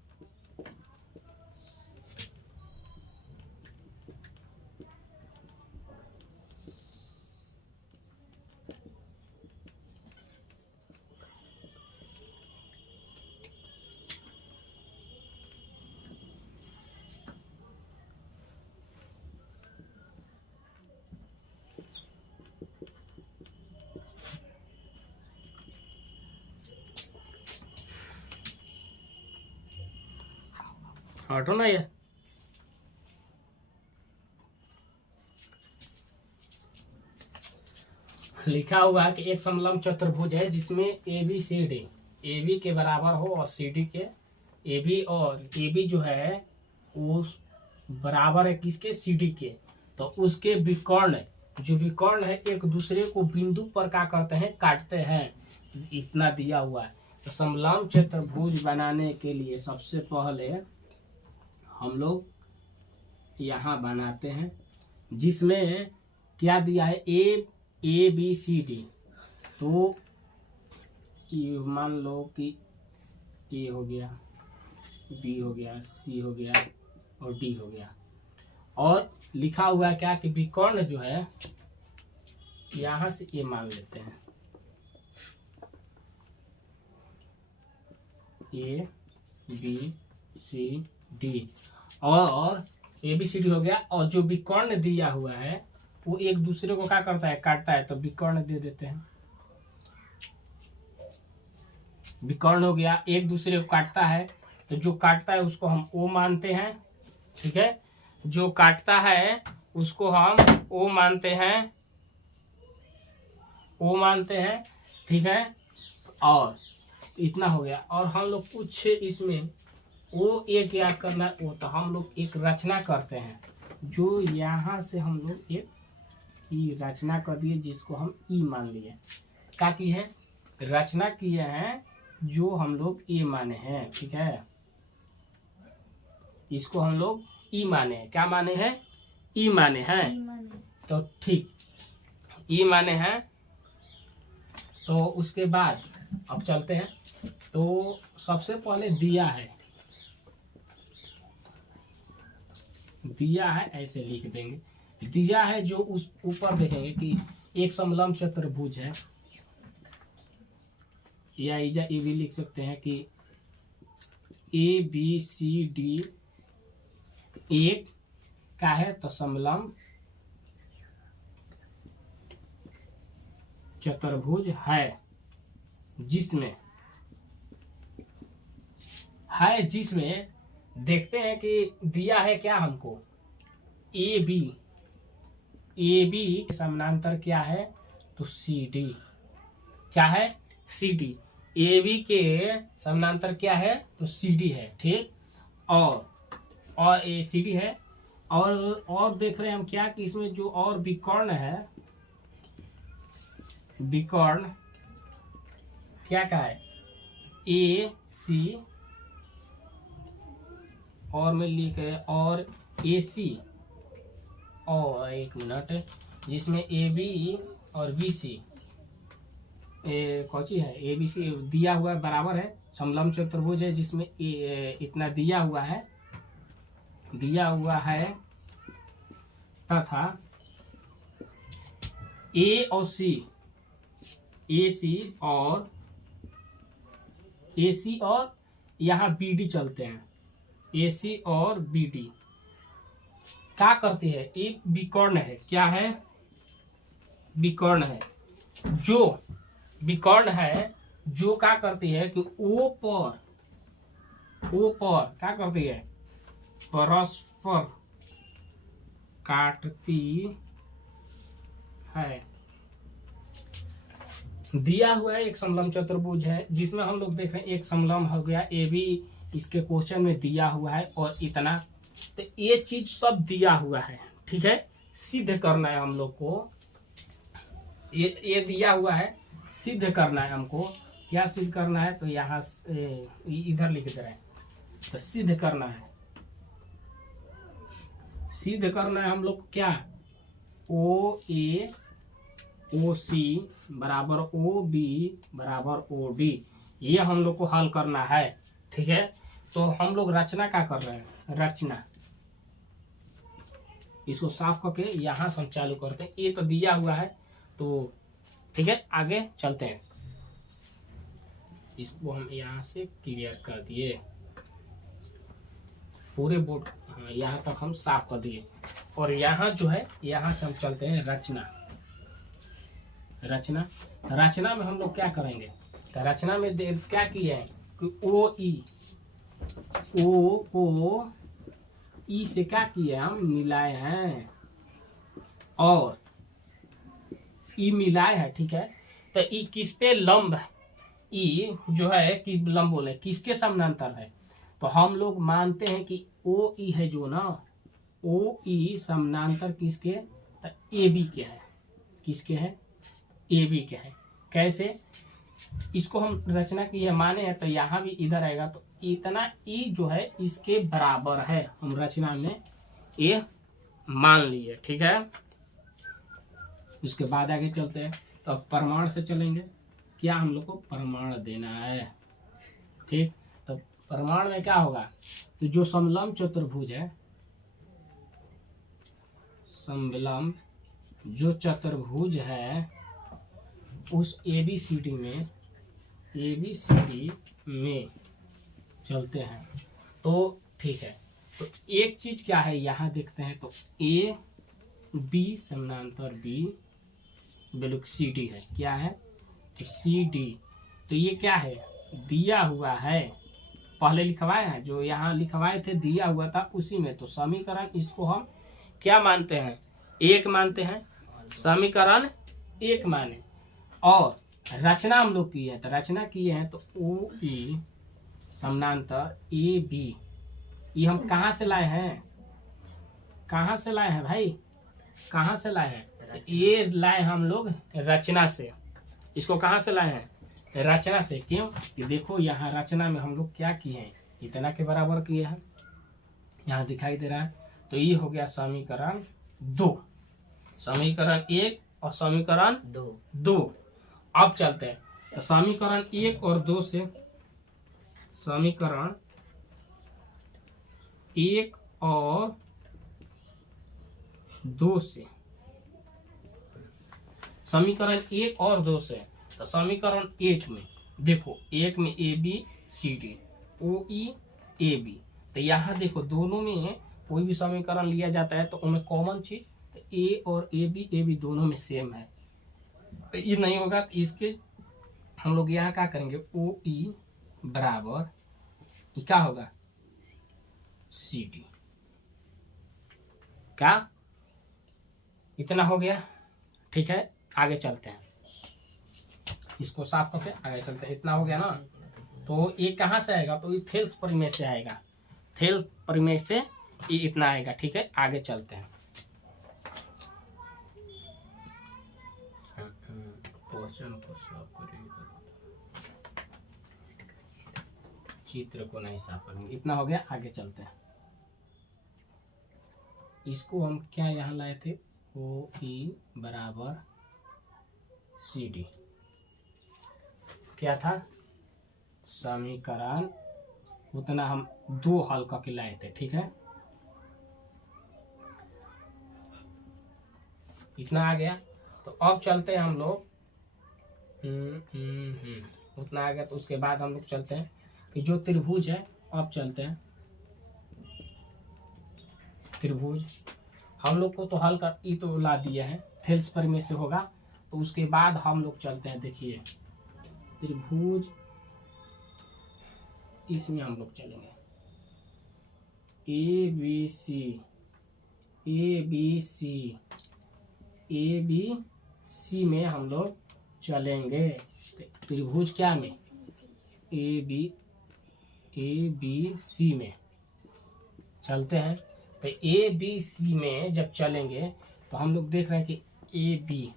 हटो ना ये, लिखा हुआ है कि एक समलंब चतुर्भुज है जिसमें ABCD AB के बराबर हो और CD के AB जो है वो बराबर है किसके, CD के। तो उसके विकर्ण, जो विकर्ण है एक दूसरे को बिंदु पर क्या करते हैं, काटते हैं, इतना दिया हुआ है। तो समलंब चतुर्भुज बनाने के लिए सबसे पहले हम लोग यहाँ बनाते हैं, जिसमें क्या दिया है, ABCD। तो ये मान लो कि A हो गया, B हो गया, C हो गया और D हो गया। और लिखा हुआ है क्या कि विकर्ण जो है यहाँ से A मान लेते हैं, ABCD और ABCD हो गया। और जो विकर्ण दिया हुआ है वो एक दूसरे को क्या करता है, काटता है, तो विकर्ण दे देते हैं। विकर्ण हो गया, एक दूसरे को काटता है, तो जो काटता है उसको हम O मानते हैं, ठीक है। जो काटता है उसको हम O मानते हैं, ठीक है। और इतना हो गया। और हम लोग कुछ इसमें वो एक याद करना, वो तो हम लोग एक रचना करते हैं, जो यहाँ से हम लोग एक रचना कर दिए, जिसको हम ई मान लिए। क्या की है, रचना किए हैं जो हम लोग ए माने हैं, ठीक है। इसको हम लोग ई माने हैं, क्या माने हैं, ई माने हैं। तो ठीक, ई माने हैं। तो उसके बाद अब चलते हैं। तो सबसे पहले दिया है, ऐसे लिख देंगे, दिया है जो उस ऊपर देखेंगे कि एक समलंब चतुर्भुज है, या ये भी लिख सकते हैं कि ABCD एक का है, तो समलंब चतुर्भुज है, जिसमें देखते हैं कि दिया है क्या हमको, ए बी समानांतर क्या है, तो सी डी। क्या है, सी डी। ए बी के समानांतर क्या है, तो सी डी है, ठीक। और ए सी डी है। और देख रहे हैं हम क्या कि इसमें जो और विकर्ण है, विकर्ण क्या का है, ए सी, और में लिखे और ए सी, और एक मिनट, जिसमें ए बी और बी सी कौची है, ए बी सी दिया हुआ है, बराबर है, समलंब चतुर्भुज है, जिसमें इतना दिया हुआ है तथा ए और सी, ए सी और यहाँ बी डी चलते हैं, ए सी और बी डी क्या करती है, एक विकर्ण है, क्या है, विकर्ण है, जो विकर्ण है जो क्या करती है कि ओ पर क्या करती है, परस्पर काटती है। दिया हुआ है एक समलंब चतुर्भुज है, जिसमें हम लोग देख रहे हैं एक समलंब हो गया ए बी, इसके क्वेश्चन में दिया हुआ है, और इतना, तो ये चीज सब दिया हुआ है, ठीक है। सिद्ध करना है हम लोग को, ये दिया हुआ है, सिद्ध करना है हमको। क्या सिद्ध करना है, तो यहाँ इधर लिख दे रहे हैं, तो सिद्ध करना है, सिद्ध करना है हम लोग को क्या, ओ ए ओ सी बराबर ओ बी बराबर ओ डी, ये हम लोग को हल करना है, ठीक है। तो हम लोग रचना क्या कर रहे हैं, रचना, इसको साफ करके यहाँ से हम चालू करते हैं, ये तो दिया हुआ है, तो ठीक है, आगे चलते हैं। इसको हम यहाँ से क्लियर कर दिए, पूरे बोर्ड, हाँ, यहाँ तक हम साफ कर दिए। और यहाँ जो है, यहाँ से हम चलते हैं रचना। रचना में हम लोग क्या करेंगे, तो रचना में क्या किए हैं कि ओ को ई से क्या किए हम, मिलाए हैं, और ई मिलाए है, ठीक है। तो ई किस पे लंब है, ई जो है कि लंब बोले किसके समानांतर है, तो हम लोग मानते हैं कि ओ ई है जो ना, ओ ई समानांतर किसके, तो ए बी के है, किसके है, ए बी के है। कैसे, इसको हम रचना की है माने हैं, तो यहाँ भी इधर आएगा, तो इतना ई जो है इसके बराबर है, हम रचना में ये मान लिए, ठीक है। इसके बाद आगे चलते हैं, तो अब प्रमाण से चलेंगे, क्या हम लोग को प्रमाण देना है, ठीक। तो प्रमाण में क्या होगा, तो जो समलंब चतुर्भुज है, समलंब जो चतुर्भुज है, उस एबीसीडी में चलते हैं, तो ठीक है। तो एक चीज क्या है, यहाँ देखते हैं, तो ए बी समानांतर बी बिल्कुल सी डी है, क्या है, तो सी डी। तो ये क्या है, दिया हुआ है, पहले लिखवाए हैं, जो यहाँ लिखवाए थे दिया हुआ था उसी में, तो समीकरण इसको हम क्या मानते हैं, एक मानते हैं, समीकरण एक माने। और रचना हम लोग किए हैं, तो रचना किए हैं, तो ओ ई समानांतर ए बी, ये हम कहाँ से लाए हैं, कहाँ से लाए हैं भाई, कहाँ से लाए हैं, ये लाए हम लोग रचना से। इसको कहाँ से लाए हैं, रचना से। क्यों, कि देखो यहाँ रचना में हम लोग क्या किए हैं, इतना के बराबर किए हैं, यहाँ दिखाई दे रहा है। तो ये हो गया समीकरण 2, समीकरण 1 और समीकरण 2। अब चलते हैं, तो समीकरण 1 और 2 से, समीकरण 1 और 2 से, समीकरण 1 और 2 से, तो समीकरण 1 में देखो, 1 में A B C D, O E A B, तो यहाँ देखो दोनों में कोई भी समीकरण लिया जाता है तो उनमें कॉमन चीज, तो ए और ए बी दोनों में सेम है, तो ये नहीं होगा, तो इसके हम लोग यहाँ क्या करेंगे, ओ ई बराबर क्या होगा, सी डी, क्या इतना हो गया, ठीक है। आगे चलते हैं, इसको साफ करके आगे चलते हैं। इतना हो गया ना, तो ये कहाँ से आएगा, तो ये थेल्स परिमेय से आएगा, थेल्स परिमेय से ये इतना आएगा, ठीक है। आगे चलते हैं, चित्र को नहीं साफ करेंगे। इतना हो गया, आगे चलते हैं। इसको हम क्या यहाँ लाए थे, ओ ई बराबर सी डी, क्या था समीकरण, उतना हम 2 हल करके लाए थे, ठीक है। इतना आ गया, तो अब चलते हैं हम लोग, उतना आ गया। तो उसके बाद हम लोग चलते हैं कि जो त्रिभुज है, अब चलते हैं त्रिभुज। हम लोग को तो हल कर ई तो ला दिया है, थेल्स परिमेय से होगा। तो उसके बाद हम लोग चलते हैं, देखिए त्रिभुज, इसमें हम लोग चलेंगे A B C, A B C, A B C में हम लोग चलेंगे। त्रिभुज क्या में, ए बी सी में चलते हैं। तो ए बी सी में जब चलेंगे तो हम लोग देख रहे हैं कि ए बी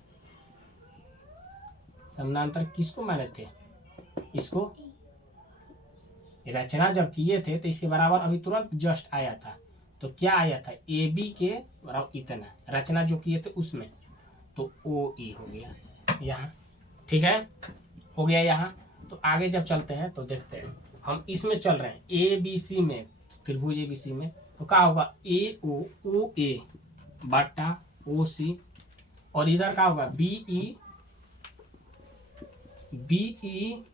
समानांतर किसको माने थे, इसको रचना जब किए थे तो इसके बराबर अभी तुरंत जस्ट आया था। तो क्या आया था, ए बी के बराबर इतना, रचना जो किए थे उसमें, तो ओ ई हो गया यहाँ, ठीक है, हो गया यहाँ। तो आगे जब चलते हैं तो देखते हैं, हम इसमें चल रहे हैं ए बी सी में, त्रिभुज ए बी सी में, तो क्या होगा ए ओ ए बटा ओ सी, और इधर क्या होगा बी ई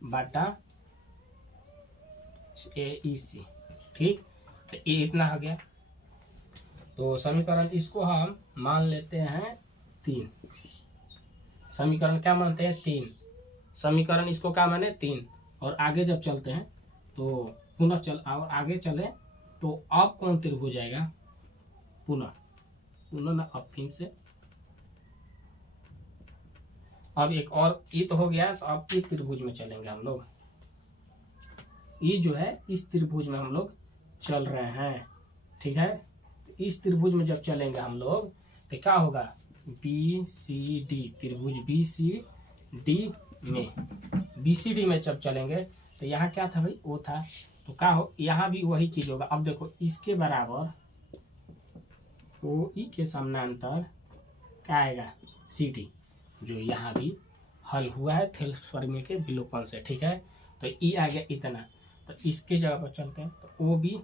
बटा ए ई सी, ठीक। तो ये इतना हो गया। तो समीकरण इसको हम मान लेते हैं 3, समीकरण क्या मानते हैं 3, समीकरण इसको क्या माने 3। और आगे जब चलते हैं तो पुनः और आगे चले तो अब कौन त्रिभुज आएगा, पुनः ना, अब फिर से, अब एक और ये तो हो गया। तो अब इस त्रिभुज में चलेंगे हम लोग, ये जो है इस त्रिभुज में हम लोग चल रहे हैं, ठीक है। इस त्रिभुज में जब चलेंगे हम लोग तो क्या होगा, बी सी डी, त्रिभुज बी सी डी में जब चलेंगे तो यहाँ क्या था भाई, ओ था, तो क्या हो, यहाँ भी वही चीज होगा। अब देखो इसके बराबर ओ ई के समानांतर क्या आएगा, सी डी, जो यहाँ भी हल हुआ है थेल्स परिमेय के विलोपन से, ठीक है। तो ई आ गया इतना। तो इसके जगह पर चलते हैं, तो ओ बी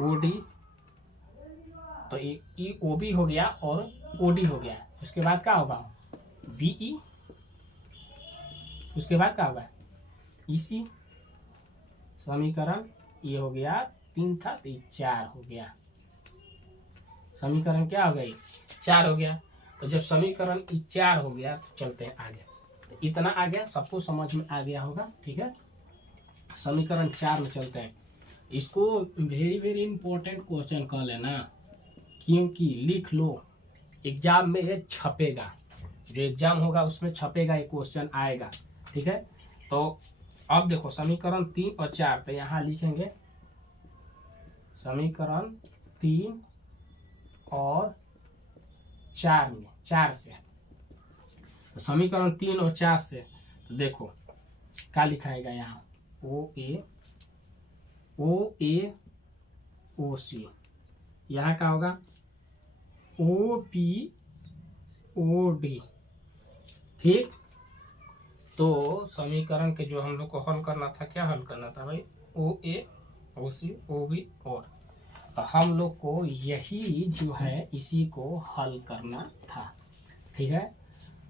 ओ डी, तो ई ओ बी हो गया और ओ डी हो गया। उसके बाद क्या होगा बी ई, उसके बाद क्या होगा ई सी, समीकरण ये हो गया 3 था तो 4 हो गया, समीकरण क्या हो गई 4 हो गया। तो जब समीकरण 4 हो गया तो चलते हैं आगे। तो इतना आ गया, सबको समझ में आ गया होगा, ठीक है। समीकरण 4 में चलते हैं। इसको वेरी वेरी इंपॉर्टेंट क्वेश्चन कह लेना, क्योंकि लिख लो, एग्जाम में ये छपेगा, जो एग्जाम होगा उसमें छपेगा, ये क्वेश्चन आएगा, ठीक है। तो अब देखो समीकरण 3 और 4, तो यहाँ लिखेंगे समीकरण 3 और 4 में, 4 से, तो समीकरण 3 और 4 से, तो देखो क्या लिखाएगा यहाँ, ओ ए ओ सी, यहाँ क्या होगा ओ पी ओ डी, ठीक। तो समीकरण के जो हम लोग को हल करना था, क्या हल करना था भाई, ओ ए ओ सी ओ बी, और तो हम लोग को यही जो है इसी को हल करना था, ठीक है।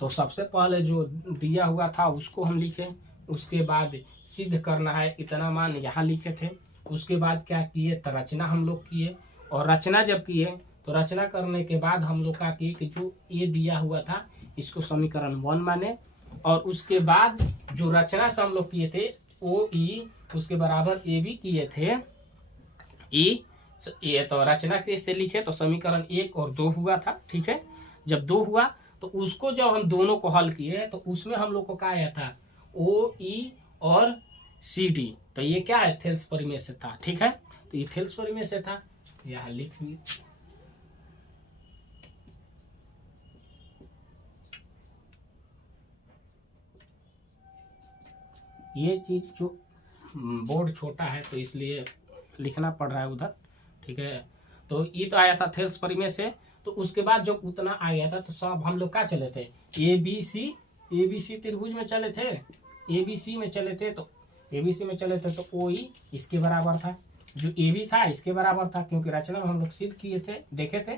तो सबसे पहले जो दिया हुआ था उसको हम लिखे, उसके बाद सिद्ध करना है, इतना मान यहाँ लिखे थे। उसके बाद क्या किए, तो रचना हम लोग किए, और रचना जब किए तो रचना करने के बाद हम लोग क्या किए कि जो ये दिया हुआ था इसको समीकरण 1 माने, और उसके बाद जो रचना से हम लोग किए थे ओ ई, उसके बराबर ए बी किए थे, ई ये तो रचना के से लिखे तो समीकरण 1 और 2 हुआ था, ठीक है। जब 2 हुआ तो उसको जब हम दोनों को हल किए तो उसमें हम लोग को क्या आया था, ओ ई और सी डी। तो ये क्या है, थेल्स परिमेय से था, ठीक है। तो ये थेल्स परिमेय से था, यहाँ लिख भी। ये चीज जो बोर्ड छोटा है तो इसलिए लिखना पड़ रहा है उधर, ठीक है। तो ये तो आया था थेल्स परिमेय से। तो उसके बाद जब उतना आ गया था तो सब हम लोग क्या चले थे, ए बी सी त्रिभुज में चले थे, ए बी सी में चले थे। तो ए बी सी में चले थे तो ओ ई इसके बराबर था, जो ए बी था इसके बराबर था, क्योंकि रचना में हम लोग सिद्ध किए थे, देखे थे।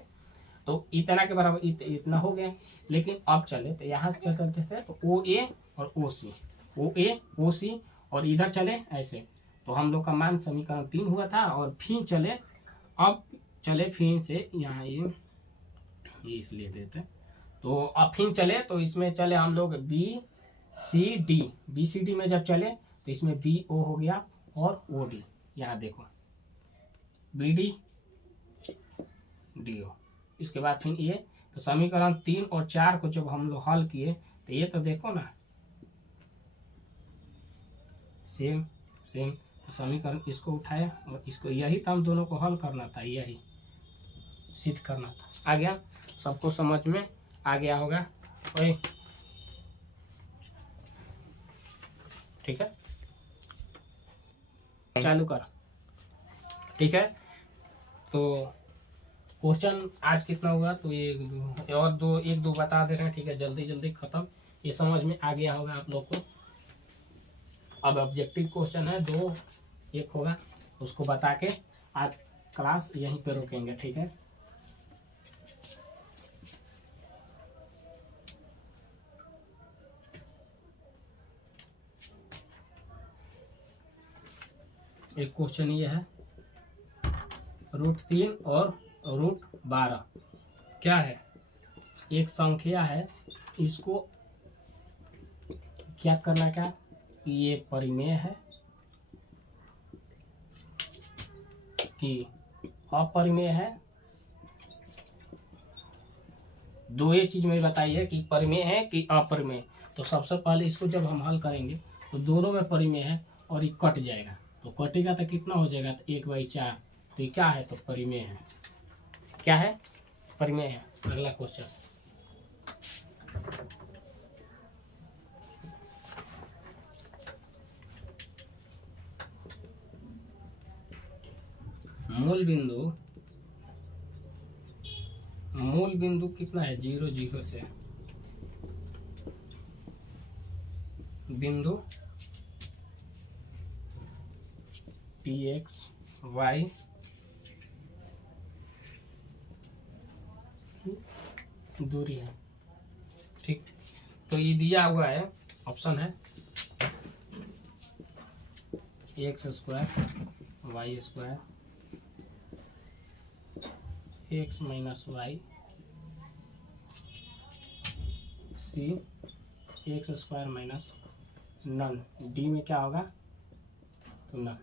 तो इतना के बराबर इतना हो गया। लेकिन अब चले तो यहाँ से चलते थे तो ओ ए और ओ सी, ओ ए ओ सी, और इधर चले ऐसे। तो हम लोग का मान समीकरण 3 हुआ था। और फिर चले, अब चले फिर से यहाँ ये इसलिए देते। तो अब फिर चले तो इसमें चले हम लोग बी सी डी में जब चले तो इसमें बी ओ हो गया और ओ डी। यहाँ देखो बी डी डी ओ। इसके बाद फिर ये तो समीकरण 3 और 4 को जब हम लोग हल किए तो ये तो देखो ना सेम सेम। तो समीकरण इसको उठाए और इसको, यही तो हम दोनों को हल करना था, यही सिद्ध करना था। आ गया, सबको समझ में आ गया होगा वही, ठीक है। चालू कर, ठीक है। तो क्वेश्चन आज कितना हुआ, तो ये और दो, एक दो बता दे रहे हैं, ठीक है। जल्दी जल्दी खत्म, ये समझ में आ गया होगा आप लोग को। अब ऑब्जेक्टिव क्वेश्चन है 2, एक होगा, उसको बता के आज क्लास यहीं पे रोकेंगे, ठीक है। एक क्वेश्चन ये है, √3 और √12 क्या है, एक संख्या है, इसको क्या करना, क्या ये परिमेय है कि अपरिमेय है। दो ये चीज में बताइए कि परिमेय है कि अपरिमेय। तो सबसे पहले इसको जब हम हल करेंगे तो दोनों में परिमेय है और ये कट जाएगा, तो कटेगा तो कितना हो जाएगा, तो 1/4। तो ये क्या है, तो परिमेय है। क्या है, परिमेय है। अगला क्वेश्चन, मूल बिंदु कितना है, 0 0 से बिंदु px y दूरी है, ठीक। तो ये दिया हुआ है, ऑप्शन है x² y² x - y c x² नन, डी में क्या होगा, तो नन।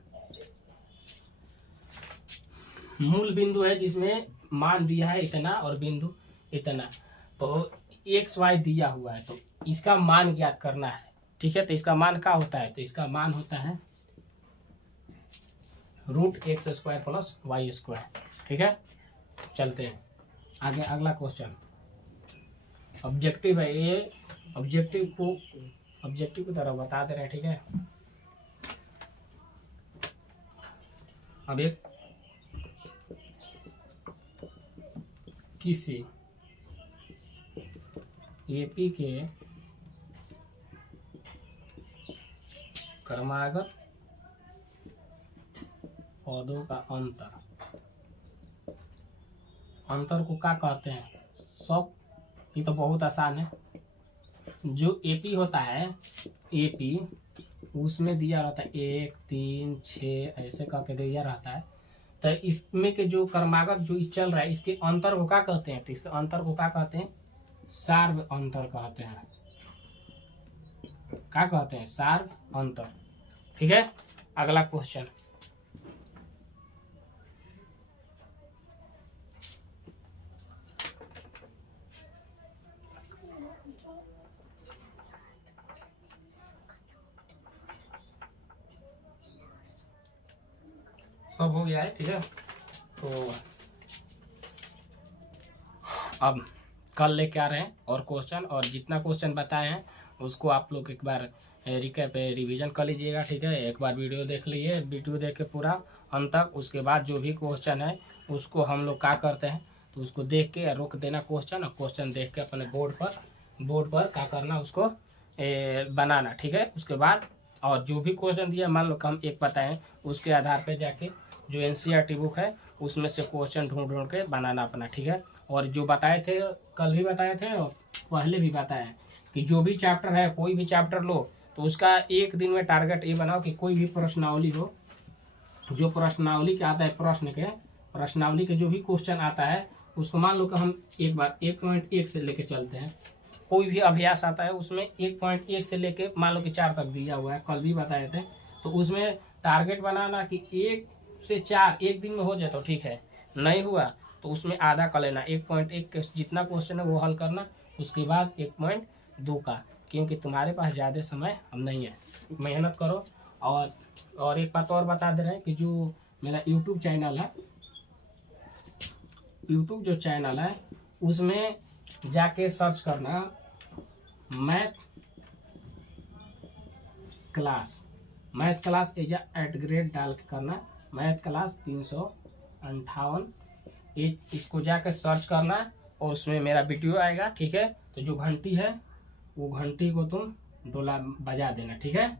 मूल बिंदु है जिसमें मान दिया है इतना और बिंदु इतना, तो एक्स वाई दिया हुआ है, तो इसका मान ज्ञात करना है, ठीक है। तो इसका मान क्या होता है, तो इसका मान होता है √x² + y², ठीक है। चलते हैं आगे, अगला क्वेश्चन ऑब्जेक्टिव है। ये ऑब्जेक्टिव की तरह बता दे रहे हैं, ठीक है। अब एक किसी एपी के क्रमागत पदों का अंतर को क्या कहते हैं, सब। ये तो बहुत आसान है। जो एपी होता है, एपी उसमें दिया रहता है 1 3 6 ऐसे करके दिया रहता है। तो इसमें के जो क्रमागत जो चल रहा है, इसके अंतर को क्या कहते हैं, तो इसके अंतर को क्या कहते हैं, सार्व अंतर कहते हैं। क्या कहते हैं, सार्व अंतर, ठीक है। अगला क्वेश्चन, सब हो गया है, ठीक है। तो अब कल लेके आ रहे हैं और क्वेश्चन, और जितना क्वेश्चन बताए हैं उसको आप लोग एक बार रिकैप रिवीजन कर लीजिएगा, ठीक है। एक बार वीडियो देख लीजिए, वीडियो देख के पूरा अंत तक, उसके बाद जो भी क्वेश्चन है उसको हम लोग क्या करते हैं, तो उसको देख के रोक देना क्वेश्चन, और क्वेश्चन देख के अपने बोर्ड पर क्या करना, उसको बनाना, ठीक है। उसके बाद और जो भी क्वेश्चन दिया, मान लो कि हम एक बताएं, उसके आधार पर जाके जो NCERT बुक है उसमें से क्वेश्चन ढूंढ के बनाना अपना, ठीक है। और जो बताए थे, कल भी बताए थे और पहले भी बताया कि जो भी चैप्टर है, कोई भी चैप्टर लो तो उसका एक दिन में टारगेट ये बनाओ कि कोई भी प्रश्नावली हो, जो प्रश्नावली के आता है, प्रश्नावली के जो भी क्वेश्चन आता है उसको मान लो कि हम एक बार 1.1 से लेके चलते हैं। कोई भी अभ्यास आता है उसमें 1.1 से लेके मान लो कि 4 तक दिया हुआ है, कल भी बताए थे। तो उसमें टारगेट बनाना कि 1 से 4 एक दिन में हो जाए तो ठीक है, नहीं हुआ तो उसमें आधा कर लेना, 1.1 के जितना क्वेश्चन है वो हल करना, उसके बाद 1.2 का, क्योंकि तुम्हारे पास ज़्यादा समय अब नहीं है, मेहनत करो। और एक बात और बता दे रहे हैं कि जो मेरा यूट्यूब चैनल है, यूट्यूब जो चैनल है उसमें जाके सर्च करना मैथ क्लास @ डाल के करना, मैथ क्लास 358, इसको जाके सर्च करना और उसमें मेरा वीडियो आएगा, ठीक है। तो जो घंटी है वो घंटी को तुम बजा देना, ठीक है,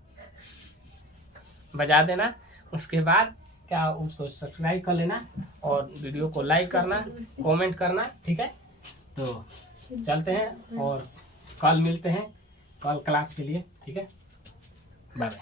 बजा देना। उसके बाद क्या, उसको सब्सक्राइब कर लेना और वीडियो को लाइक करना, कमेंट करना, ठीक है। तो चलते हैं और कल मिलते हैं, कल क्लास के लिए, ठीक है। Bye bye.